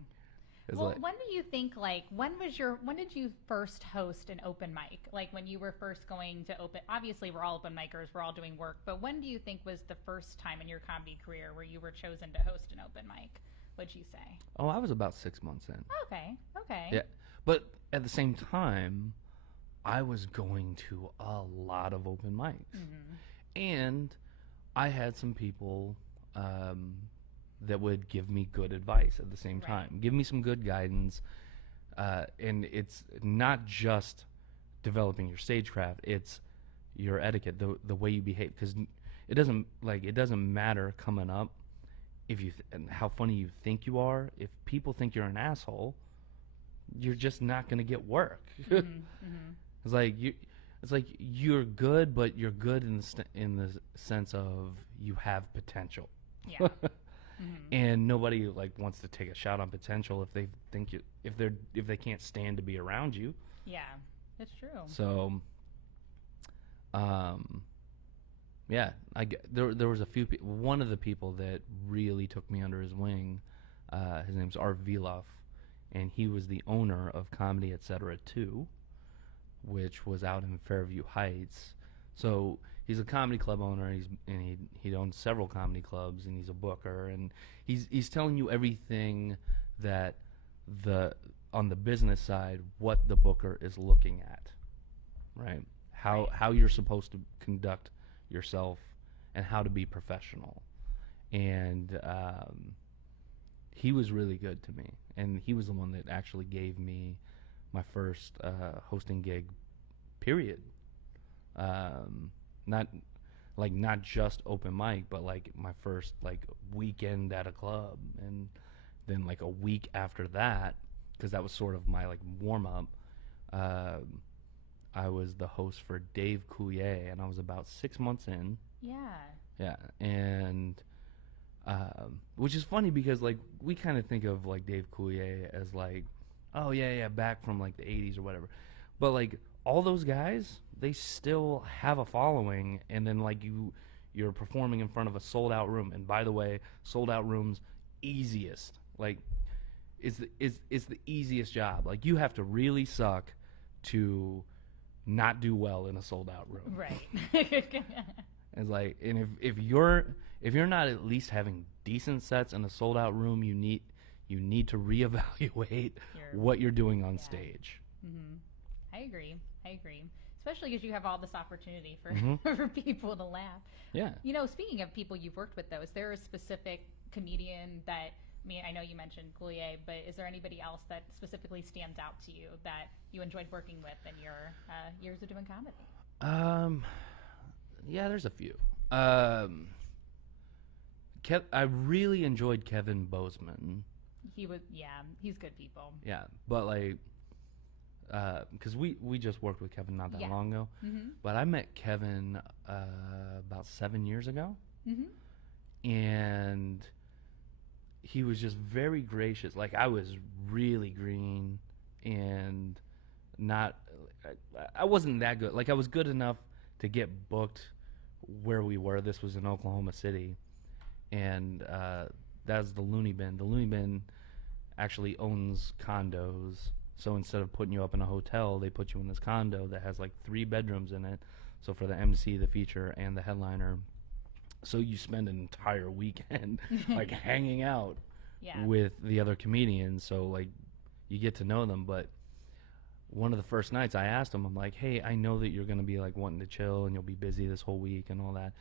It's well, like, when do you think, like, when did you first host an open mic? Like, when you were first going to open, obviously we're all open micers, we're all doing work, but when do you think was the first time in your comedy career where you were chosen to host an open mic? What'd you say? Oh, I was about 6 months in. Okay. Yeah. But at the same time, I was going to a lot of open mics. Mm-hmm. And I had some people that would give me good advice at the same time. Give me some good guidance. And it's not just developing your stagecraft. It's your etiquette, the way you behave. Because it doesn't matter coming up and how funny you think you are. If people think you're an asshole, you're just not going to get work. Mm-hmm, mm-hmm. It's like you're good, but you're good in the sense of you have potential. Yeah. Mm-hmm. And nobody like wants to take a shot on potential if they think if they can't stand to be around you. Yeah, that's true. So, yeah, there was a few people. One of the people that really took me under his wing, his name's Art Viloff. and he was the owner of Comedy Etc. 2, which was out in Fairview Heights. So he's a comedy club owner. He owns several comedy clubs, and he's a booker, and he's telling you everything that on the business side, what the booker is looking at, right? How you're supposed to conduct yourself and how to be professional. And he was really good to me, and he was the one that actually gave me my first hosting gig, period. Not just open mic, but like my first like weekend at a club, and then like a week after that, because that was sort of my like warm up. I was the host for Dave Coulier, and I was about 6 months in. Yeah, and which is funny because like we kind of think of like Dave Coulier as like, oh yeah, back from like the 80s or whatever, but like all those guys, they still have a following, and then like you're performing in front of a sold out room. And by the way, sold out rooms, easiest, like is the easiest job. Like you have to really suck to not do well in a sold out room. Right. It's like, and if you're not at least having decent sets in a sold out room, you need to reevaluate what you're doing on stage. Mm-hmm. I agree. Especially because you have all this opportunity for Mm-hmm. for people to laugh. Yeah. You know, speaking of people you've worked with, though, is there a specific comedian that, I mean, I know you mentioned Coulier, but is there anybody else that specifically stands out to you that you enjoyed working with in your years of doing comedy? Yeah, there's a few. I really enjoyed Kevin Bozeman. He's good people. Yeah, but like, because we just worked with Kevin not that long ago, Mm-hmm. but I met Kevin about 7 years ago, Mm-hmm. and he was just very gracious. Like I was really green and I wasn't that good. Like I was good enough to get booked where we were. This was in Oklahoma City, and that's the Looney Bin. The Looney Bin actually owns condos, so instead of putting you up in a hotel, they put you in this condo that has like 3 bedrooms in it. So for the MC, the feature, and the headliner, so you spend an entire weekend like hanging out with the other comedians. So like you get to know them. But one of the first nights I asked him, I'm like, hey, I know that you're going to be like wanting to chill and you'll be busy this whole week and all that.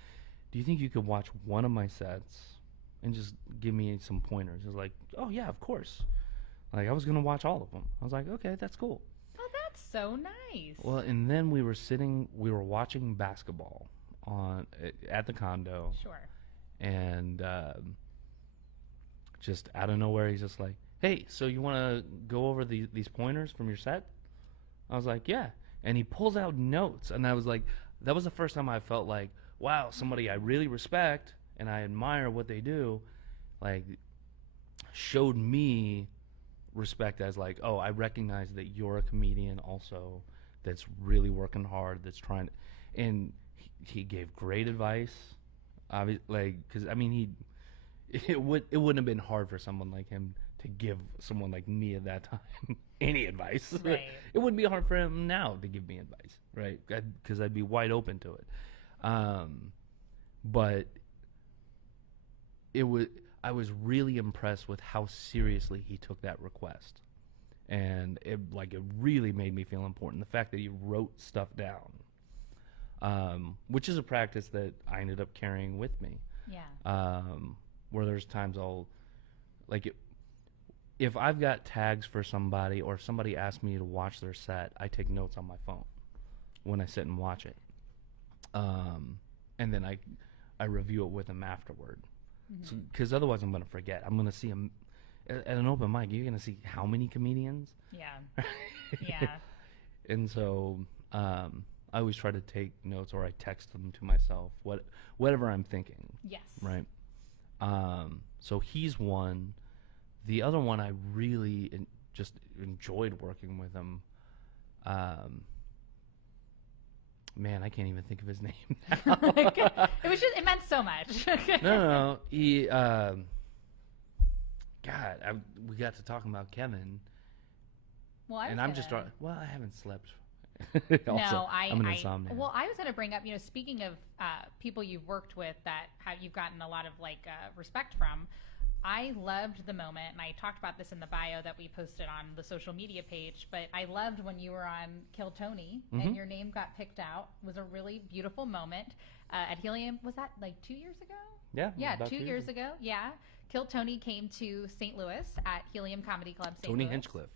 Do you think you could watch one of my sets and just give me some pointers? He's like, oh yeah, of course. Like I was going to watch all of them. I was like, okay, that's cool. Oh, that's so nice. Well, and then we were watching basketball at the condo. Sure. And just out of nowhere, he's just like, hey, so you want to go over these pointers from your set? I was like, yeah. And he pulls out notes, and I was like, that was the first time I felt like, wow, somebody I really respect and I admire what they do, like, showed me respect as like, oh, I recognize that you're a comedian also that's really working hard, that's trying to, and he gave great advice, like, because I mean, it wouldn't have been hard for someone like him to give someone like me at that time any advice. Right. It wouldn't be hard for him now to give me advice, right? Because I'd be wide open to it. But I was really impressed with how seriously he took that request, and it really made me feel important. The fact that he wrote stuff down, which is a practice that I ended up carrying with me. Yeah. Where there's times I'll, like, if I've got tags for somebody or if somebody asks me to watch their set, I take notes on my phone when I sit and watch it. And then I review it with them afterward. Because otherwise I'm going to forget. I'm going to see them at an open mic. You're going to see how many comedians? Yeah. Yeah. And so I always try to take notes, or I text them to myself, whatever I'm thinking. Yes. Right. So he's one. The other one, I really just enjoyed working with him. Man, I can't even think of his name now. It meant so much. No. He, God, we got to talking about Kevin, Well, and I'm just well, I haven't slept. No, I'm an insomniac. Well, I was going to bring up, speaking of people you've worked with that you've gotten a lot of respect from. I loved the moment, and I talked about this in the bio that we posted on the social media page, but I loved when you were on Kill Tony and your name got picked out. It was a really beautiful moment at Helium. Was that 2 years ago? Yeah, 2 years ago. Yeah. Kill Tony came to St. Louis at Helium Comedy Club St. Louis.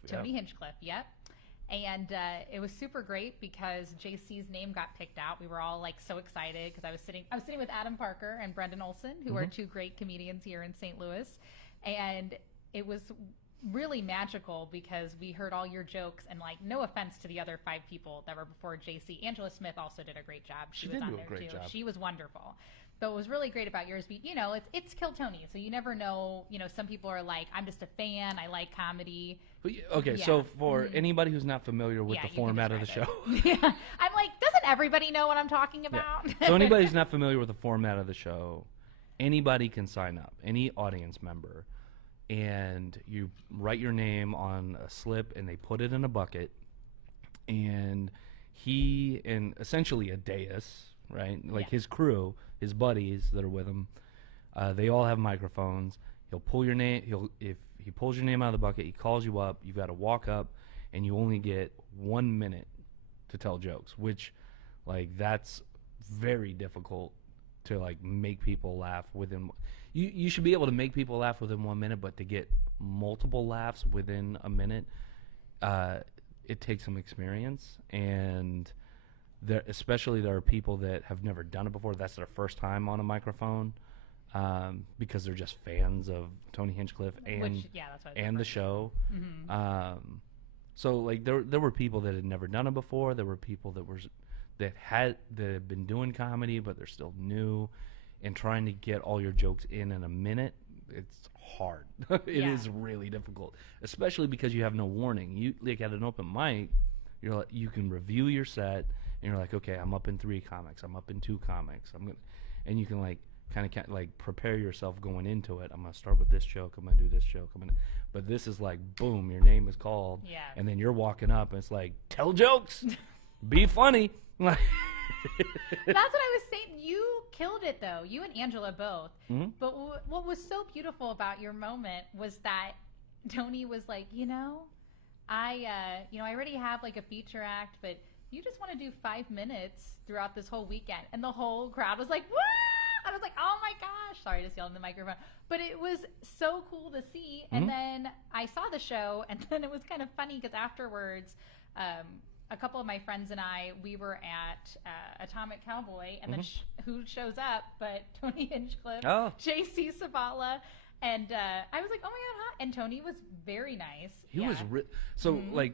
Tony Hinchcliffe, yep. And it was super great because JC's name got picked out. We were all so excited because I was sitting with Adam Parker and Brendan Olson, who are two great comedians here in St. Louis. And it was really magical because we heard all your jokes and no offense to the other 5 people that were before JC. Angela Smith also did a great job. She was on there too. She was wonderful. But what was really great about yours, it's Kill Tony. So you never know, some people are like, I'm just a fan. I like comedy. Okay, so for anybody who's not familiar with the format of the show. Yeah, I'm like, doesn't everybody know what I'm talking about? Yeah. So anybody who's not familiar with the format of the show, anybody can sign up, any audience member, and you write your name on a slip and they put it in a bucket, and he and essentially a dais, right? His crew, his buddies that are with him, they all have microphones. He'll pull your name. If he pulls your name out of the bucket, he calls you up. You've got to walk up, and you only get 1 minute to tell jokes, which, that's very difficult to make people laugh within. You should be able to make people laugh within 1 minute, but to get multiple laughs within a minute, it takes some experience, and especially there are people that have never done it before. That's their first time on a microphone. Because they're just fans of Tony Hinchcliffe and the show. Mm-hmm. So there were people that had never done it before. There were people that had been doing comedy, but they're still new, and trying to get all your jokes in a minute. It's hard. It is really difficult, especially because you have no warning. You at an open mic, you can review your set, and you're like, okay, I'm up in 3 comics. I'm up in 2 comics. And you can kind of prepare yourself going into it. I'm going to start with this joke. I'm going to do this joke. But this is boom, your name is called. Yeah. And then you're walking up and it's tell jokes, be funny. That's what I was saying. You killed it though. You and Angela both. Mm-hmm. But what was so beautiful about your moment was that Tony was like, I already have a feature act, but you just want to do 5 minutes throughout this whole weekend. And the whole crowd was like, woo! I was like, oh my gosh. Sorry, just yelled in the microphone. But it was so cool to see. And then I saw the show, and then it was kind of funny because afterwards, a couple of my friends and we were at Atomic Cowboy, and then who shows up but Tony Hinchcliffe, JC Sibala, and I was like, oh my God, huh? And Tony was very nice. He was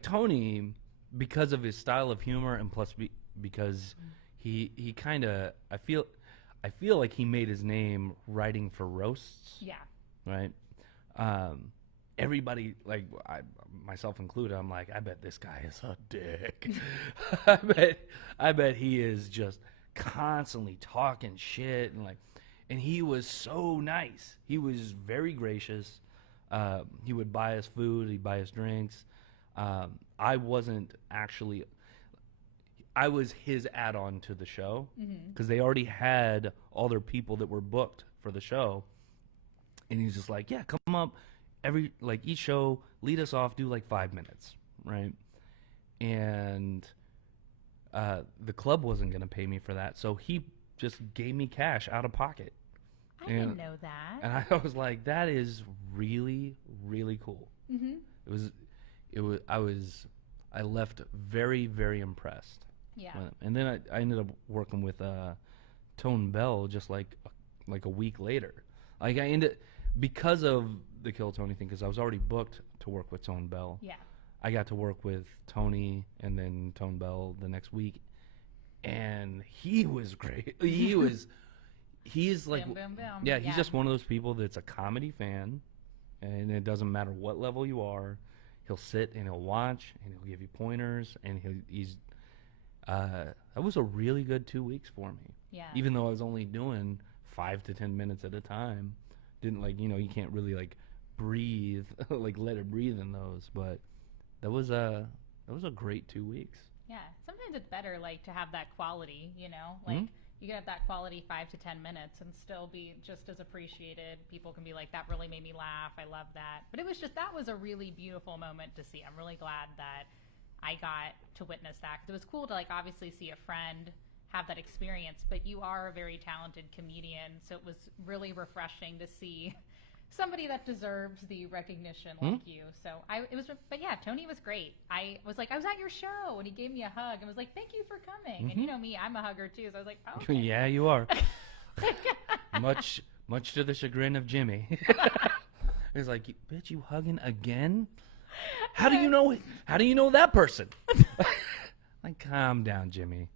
Tony, because of his style of humor, and plus because he kind of, I feel like he made his name writing for roasts. Yeah. Right? Everybody, myself included, I'm like, I bet this guy is a dick. I bet he is just constantly talking shit and he was so nice. He was very gracious. He would buy us food, he'd buy us drinks. I wasn't actually. I was his add-on to the show because they already had all their people that were booked for the show, and he's just like, "Yeah, come up each show, lead us off, do 5 minutes, right?" And the club wasn't going to pay me for that, so he just gave me cash out of pocket. I didn't know that, and I was like, "That is really, really cool." I left very, very impressed. Yeah. And then I ended up working with Tone Bell just like a week later. Because of the Kill Tony thing, because I was already booked to work with Tone Bell. Yeah. I got to work with Tony and then Tone Bell the next week, and he was great. He's like, boom, boom, boom. Yeah, he's just one of those people that's a comedy fan, and it doesn't matter what level you are. He'll sit and he'll watch and he'll give you pointers, and he's that was a really good 2 weeks for me. Yeah. Even though I was only doing 5 to 10 minutes at a time, didn't you can't really breathe, let it breathe in those. But that was a great 2 weeks. Yeah, sometimes it's better like to have that quality, you know, like you can have that quality 5 to 10 minutes and still be just as appreciated. People can be like, that really made me laugh. I love that. But it was just, that was a really beautiful moment to see. I'm really glad that I got to witness that, because it was cool to like obviously see a friend have that experience, but you are a very talented comedian, so it was really refreshing to see somebody that deserves the recognition like you. So but yeah, Tony was great. I was like, I was at your show, and he gave me a hug and was like, thank you for coming. And you know me, I'm a hugger too, so I was like, oh, okay. Yeah, you are. much to the chagrin of Jimmy. He's like, bitch, you hugging again? How do you know that person? Like, calm down, Jimmy.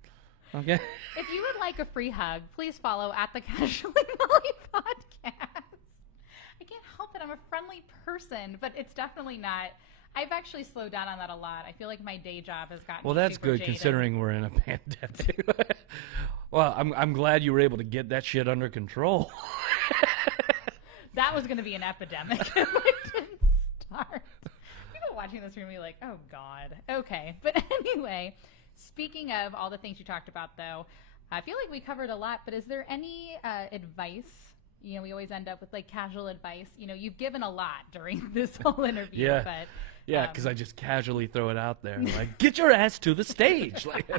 Okay. If you would like a free hug, please follow at the Casually Molly Podcast. I can't help it. I'm a friendly person, but it's definitely not. I've actually slowed down on that a lot. I feel like my day job has gotten Well, that's super good jaded. considering we're in a pandemic. Well, I'm glad you were able to get that shit under control. That was going to be an epidemic if I didn't start. People watching this are going to be like, oh, God. Okay. But anyway, speaking of all the things you talked about, though, I feel like we covered a lot, but is there any advice? You know, we always end up with like casual advice. You know, you've given a lot during this whole interview. Yeah. But, yeah, because I just casually throw it out there. Like, get your ass to the stage. Like,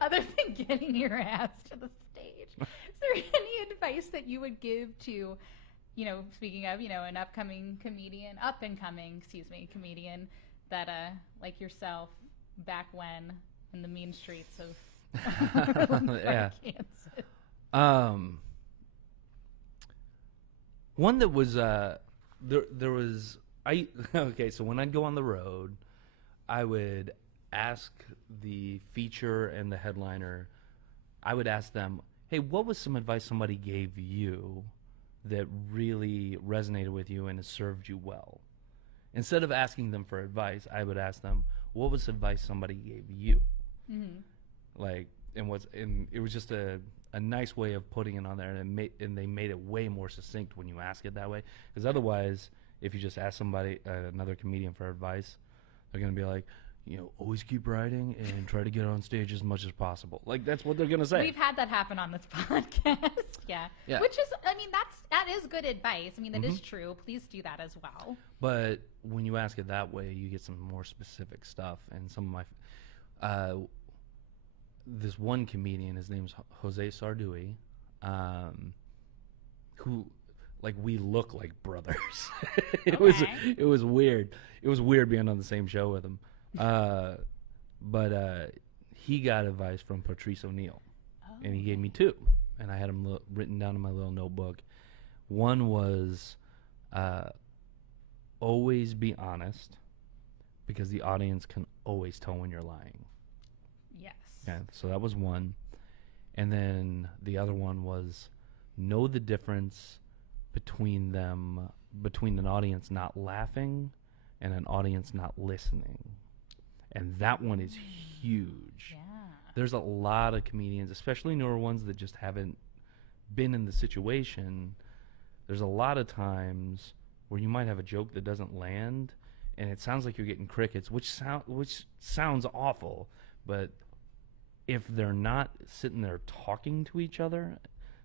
other than getting your ass to the stage, is there any advice that you would give to, you know, speaking of, you know, an up-and-coming comedian that, like yourself, back when in the mean streets of yeah. Kansas? One that was there was okay, so when I'd go on the road, I would ask the feature and the headliner, I would ask them, hey, what was some advice somebody gave you that really resonated with you and has served you well? Instead of asking them for advice, I would ask them, what was advice somebody gave you? Like, and it was just a nice way of putting it on there, and they made it way more succinct when you ask it that way. Because otherwise, if you just ask somebody, another comedian for advice, they're going to be like, you know, always keep writing and try to get on stage as much as possible. Like, that's what they're going to say. We've had that happen on this podcast. Yeah. Which is, I mean, that is good advice. I mean, that is true. Please do that as well. But when you ask it that way, you get some more specific stuff. And some of my, this one comedian, his name's Jose Sarduy, who, like, we look like brothers. It was weird. It was weird being on the same show with him. But he got advice from Patrice O'Neill, and he gave me two, and I had them written down in my little notebook. One was always be honest, because the audience can always tell when you're lying. Yes. Yeah, so that was one. And then the other one was know the difference between an audience not laughing and an audience not listening. And that one is huge. Yeah. There's a lot of comedians, especially newer ones, that just haven't been in the situation. There's a lot of times where you might have a joke that doesn't land, and it sounds like you're getting crickets, which sounds awful. But if they're not sitting there talking to each other,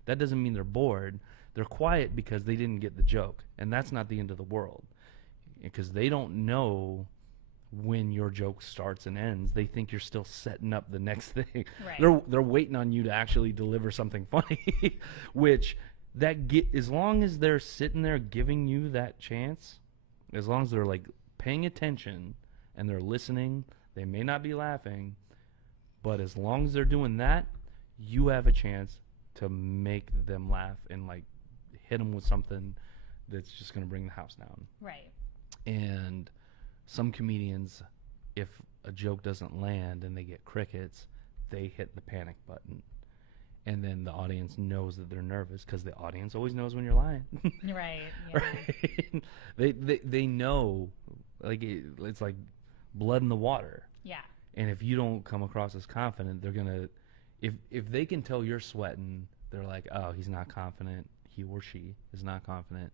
that doesn't mean they're bored. They're quiet because they didn't get the joke, and that's not the end of the world, because they don't know when your joke starts and ends. They think you're still setting up the next thing. Right. They're waiting on you to actually deliver something funny, which as long as they're sitting there giving you that chance, as long as they're like paying attention and they're listening, they may not be laughing, but as long as they're doing that, you have a chance to make them laugh and like hit them with something that's just going to bring the house down. Right. And some comedians, if a joke doesn't land and they get crickets, they hit the panic button. And then the audience knows that they're nervous, because the audience always knows when you're lying. Right. Yeah. Right? They know, like, it's like blood in the water. Yeah. And if you don't come across as confident, they're going to, if they can tell you're sweating, they're like, oh, he's not confident. He or she is not confident.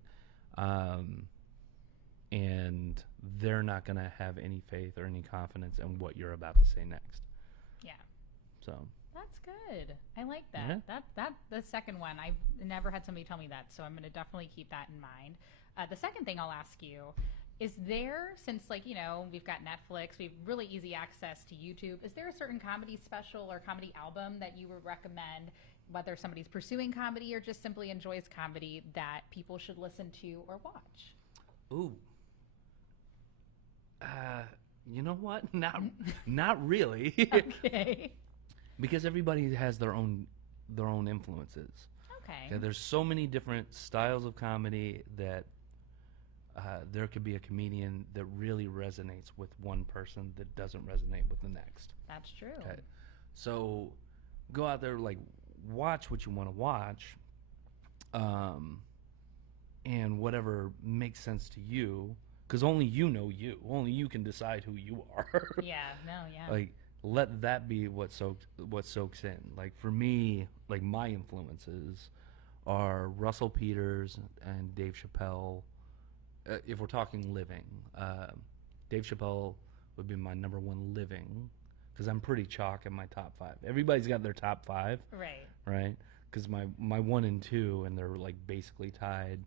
and they're not going to have any faith or any confidence in what you're about to say next. Yeah. So that's good. I like that. Yeah. That the second one, I've never had somebody tell me that, so I'm going to definitely keep that in mind. The second thing I'll ask you is there, since we've got Netflix, we have really easy access to YouTube, is there a certain comedy special or comedy album that you would recommend, whether somebody's pursuing comedy or just simply enjoys comedy, that people should listen to or watch? Ooh. You know what? Not really. Okay. Because everybody has their own influences. Okay. There's so many different styles of comedy that there could be a comedian that really resonates with one person that doesn't resonate with the next. That's true. Okay. So go out there, watch what you want to watch, and whatever makes sense to you, because only you know you. Only you can decide who you are. Yeah. No. Yeah. Let that be what soaks in. For me, my influences are Russell Peters and Dave Chappelle. If we're talking living, Dave Chappelle would be my number one living, because I'm pretty chalk in my top 5. Everybody's got their top 5. Right? Because my 1 and 2, and they're basically tied,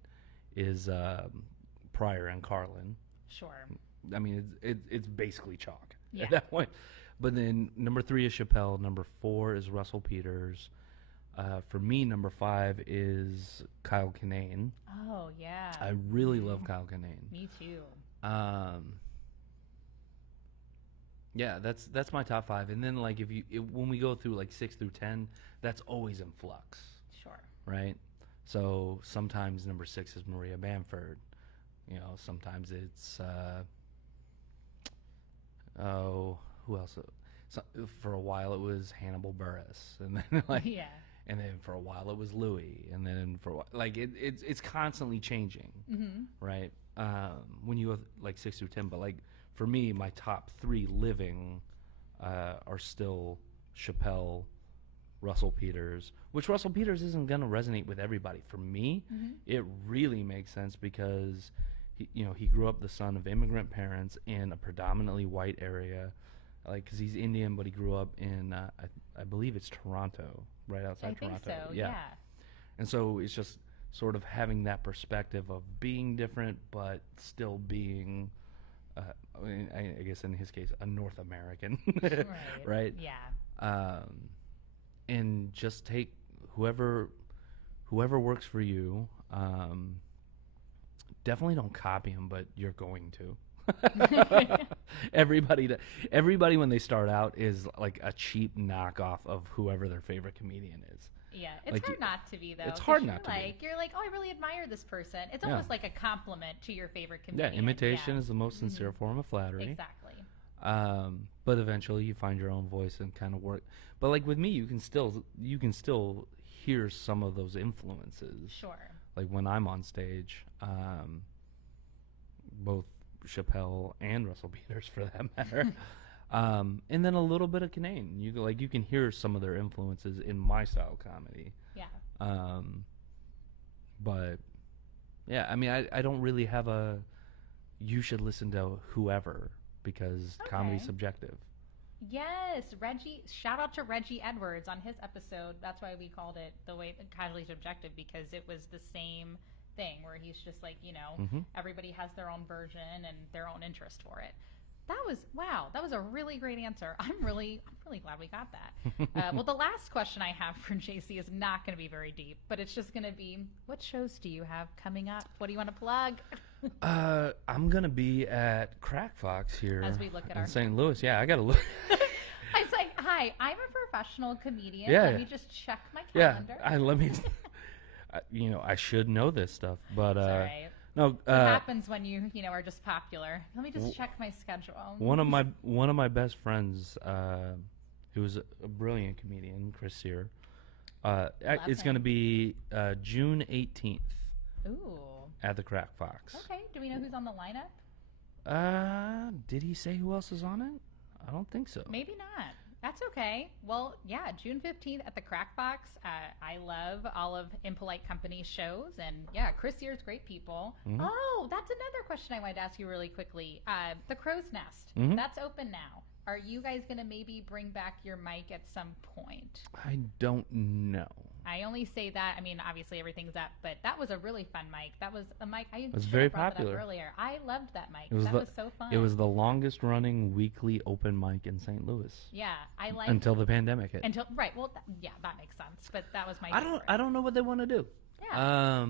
is Pryor and Carlin. Sure. I mean, it's basically chalk Yeah. at that point. But then number 3 is Chappelle. Number 4 is Russell Peters. For me, number 5 is Kyle Kinane. Oh, yeah. I really love Kyle Kinane. Me too. Yeah, that's my top 5. And then when we go through 6 through 10, that's always in flux. Sure. Right? So sometimes number 6 is Maria Bamford. Sometimes it's who else? So, for a while it was Hannibal Buress, and then Yeah. and then for a while it was Louis, and then for a while, it's constantly changing, right? When you go 6 through 10, but for me, my top 3 living are still Chappelle, Russell Peters, which Russell Peters isn't going to resonate with everybody. For me, it really makes sense because he grew up the son of immigrant parents in a predominantly white area, because he's Indian, but he grew up in I believe it's Toronto, right outside Toronto. I think so. Yeah. And so it's just sort of having that perspective of being different, but still being, I guess in his case, a North American, right? Yeah. And just take whoever works for you. Definitely don't copy him, but you're going to. Everybody when they start out is a cheap knockoff of whoever their favorite comedian is. Yeah, it's hard not to be, though. It's hard not to be. You're oh, I really admire this person. It's almost like a compliment to your favorite comedian. Yeah, imitation is the most sincere form of flattery. Exactly. But eventually you find your own voice and kind of work. But with me, you can still hear some of those influences. Sure. When I'm on stage, both Chappelle and Russell Peters, for that matter, and then a little bit of Kinane. You can hear some of their influences in my style of comedy. Yeah. But yeah, I mean, I don't really have you should listen to whoever, because comedy's subjective. Yes, Reggie. Shout out to Reggie Edwards on his episode. That's why we called it the way casually subjective, because it was the same thing where he's just everybody has their own version and their own interest for it. That was a really great answer. I'm really glad we got that. Well, the last question I have for JC is not going to be very deep, but it's just going to be, what shows do you have coming up? What do you want to plug? I'm going to be at Crack Fox here as we look at in our St. Louis. Yeah, I got to look. It's hi, I'm a professional comedian. Yeah. Let me just check my calendar. Yeah, let me. I should know this stuff, but It's all right. no. What happens when you are just popular? Let me just check my schedule. One of my best friends, who was a brilliant comedian, Chris Sear. It's going to be June 18th. Ooh. At the Crack Fox. Okay. Do we know who's on the lineup? Did he say who else is on it? I don't think so. Maybe not. That's okay. Well, yeah, June 15th at the Crack Box. I love all of Impolite Company's shows. And yeah, Chris here's great people. Mhm. Oh, that's another question I wanted to ask you really quickly. The Crow's Nest, Mhm. that's open now. Are you guys going to maybe bring back your mic at some point? I don't know. I only say that. I mean, obviously everything's up, but that was a really fun mic. That was a mic. I was should very have brought that up popular. earlier. I loved that mic. It was That the- was so fun. It was the longest running weekly open mic in St. Louis Yeah, I like until the pandemic hit. until right. Well, yeah, that makes sense. But that was my. I don't know what they want to do. Yeah.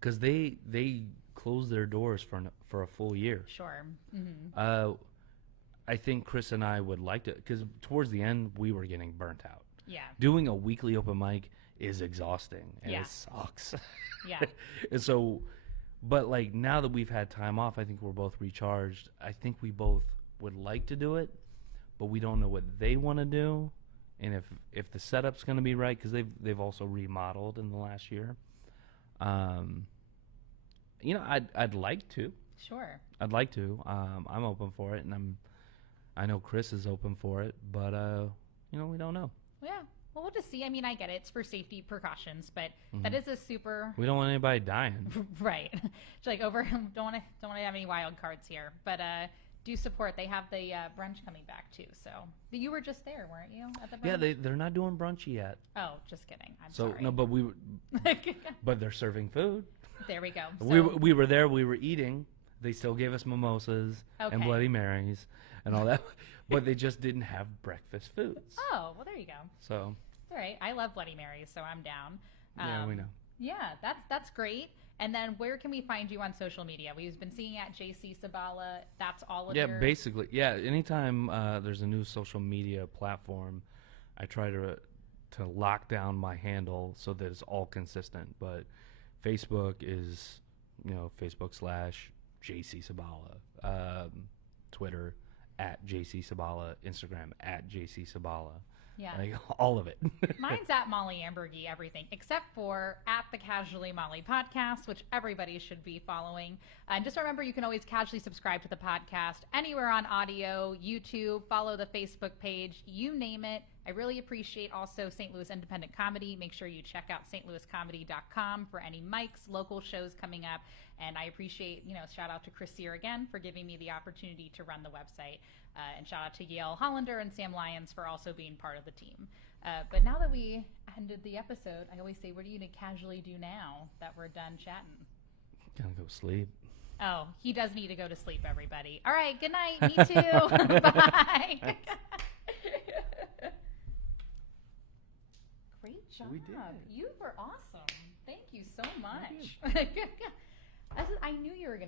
Because they closed their doors for a full year. Sure. Mm-hmm. I think Chris and I would like to, because towards the end we were getting burnt out. Yeah. Doing a weekly open mic is exhausting and Yeah. it sucks. Yeah. And so, but like now that we've had time off, I think we're both recharged. I think we both would like to do it, but we don't know what they want to do, and if the setup's going to be right, because they've also remodeled in the last year. You know, I'd like to. Sure. I'd like to. I'm open for it, and I know Chris is open for it, but you know, we don't know. Yeah. Well, we'll just see. I mean, I get it. It's for safety precautions, but that is a super We don't want anybody dying. right. It's like over. Don't want to have any wild cards here, but do support. They have the brunch coming back too. So you were just there, weren't you? At the brunch? Yeah, they're not doing brunch yet. Oh, just kidding. I'm So sorry. no, but they're serving food. There we go. We were there. We were eating. They still gave us mimosas and Okay. Bloody Marys and all that, but they just didn't have breakfast foods. Oh, well, there you go. So All right. I love Bloody Marys, so I'm down. yeah, we know. Yeah, that's great. And then where can we find you on social media? We've been seeing at JC Sibala. That's all of Yeah, your... basically, yeah. Anytime there's a new social media platform, I try to lock down my handle so that it's all consistent. But Facebook is, you know, Facebook/JC Sibala, Twitter @JC Sibala, Instagram @JC Sibala. Yeah. Like all of it. Mine's at Molly Ambergy, everything, except for at the Casually Molly podcast, which everybody should be following. And just remember, you can always casually subscribe to the podcast anywhere on audio, YouTube, follow the Facebook page, you name it. I really appreciate also St. Louis Independent Comedy. Make sure you check out stlouiscomedy.com for any mics, local shows coming up. And I appreciate, you know, shout out to Chris Sear again for giving me the opportunity to run the website. And shout out to Yale Hollander and Sam Lyons for also being part of the team. But now that we ended the episode, I always say, what are you going to casually do now that we're done chatting? Gonna go sleep. Oh, he does need to go to sleep, everybody. All right, good night. Me too. Bye. Great job. We did. You were awesome. Thank you so much. I knew you were going to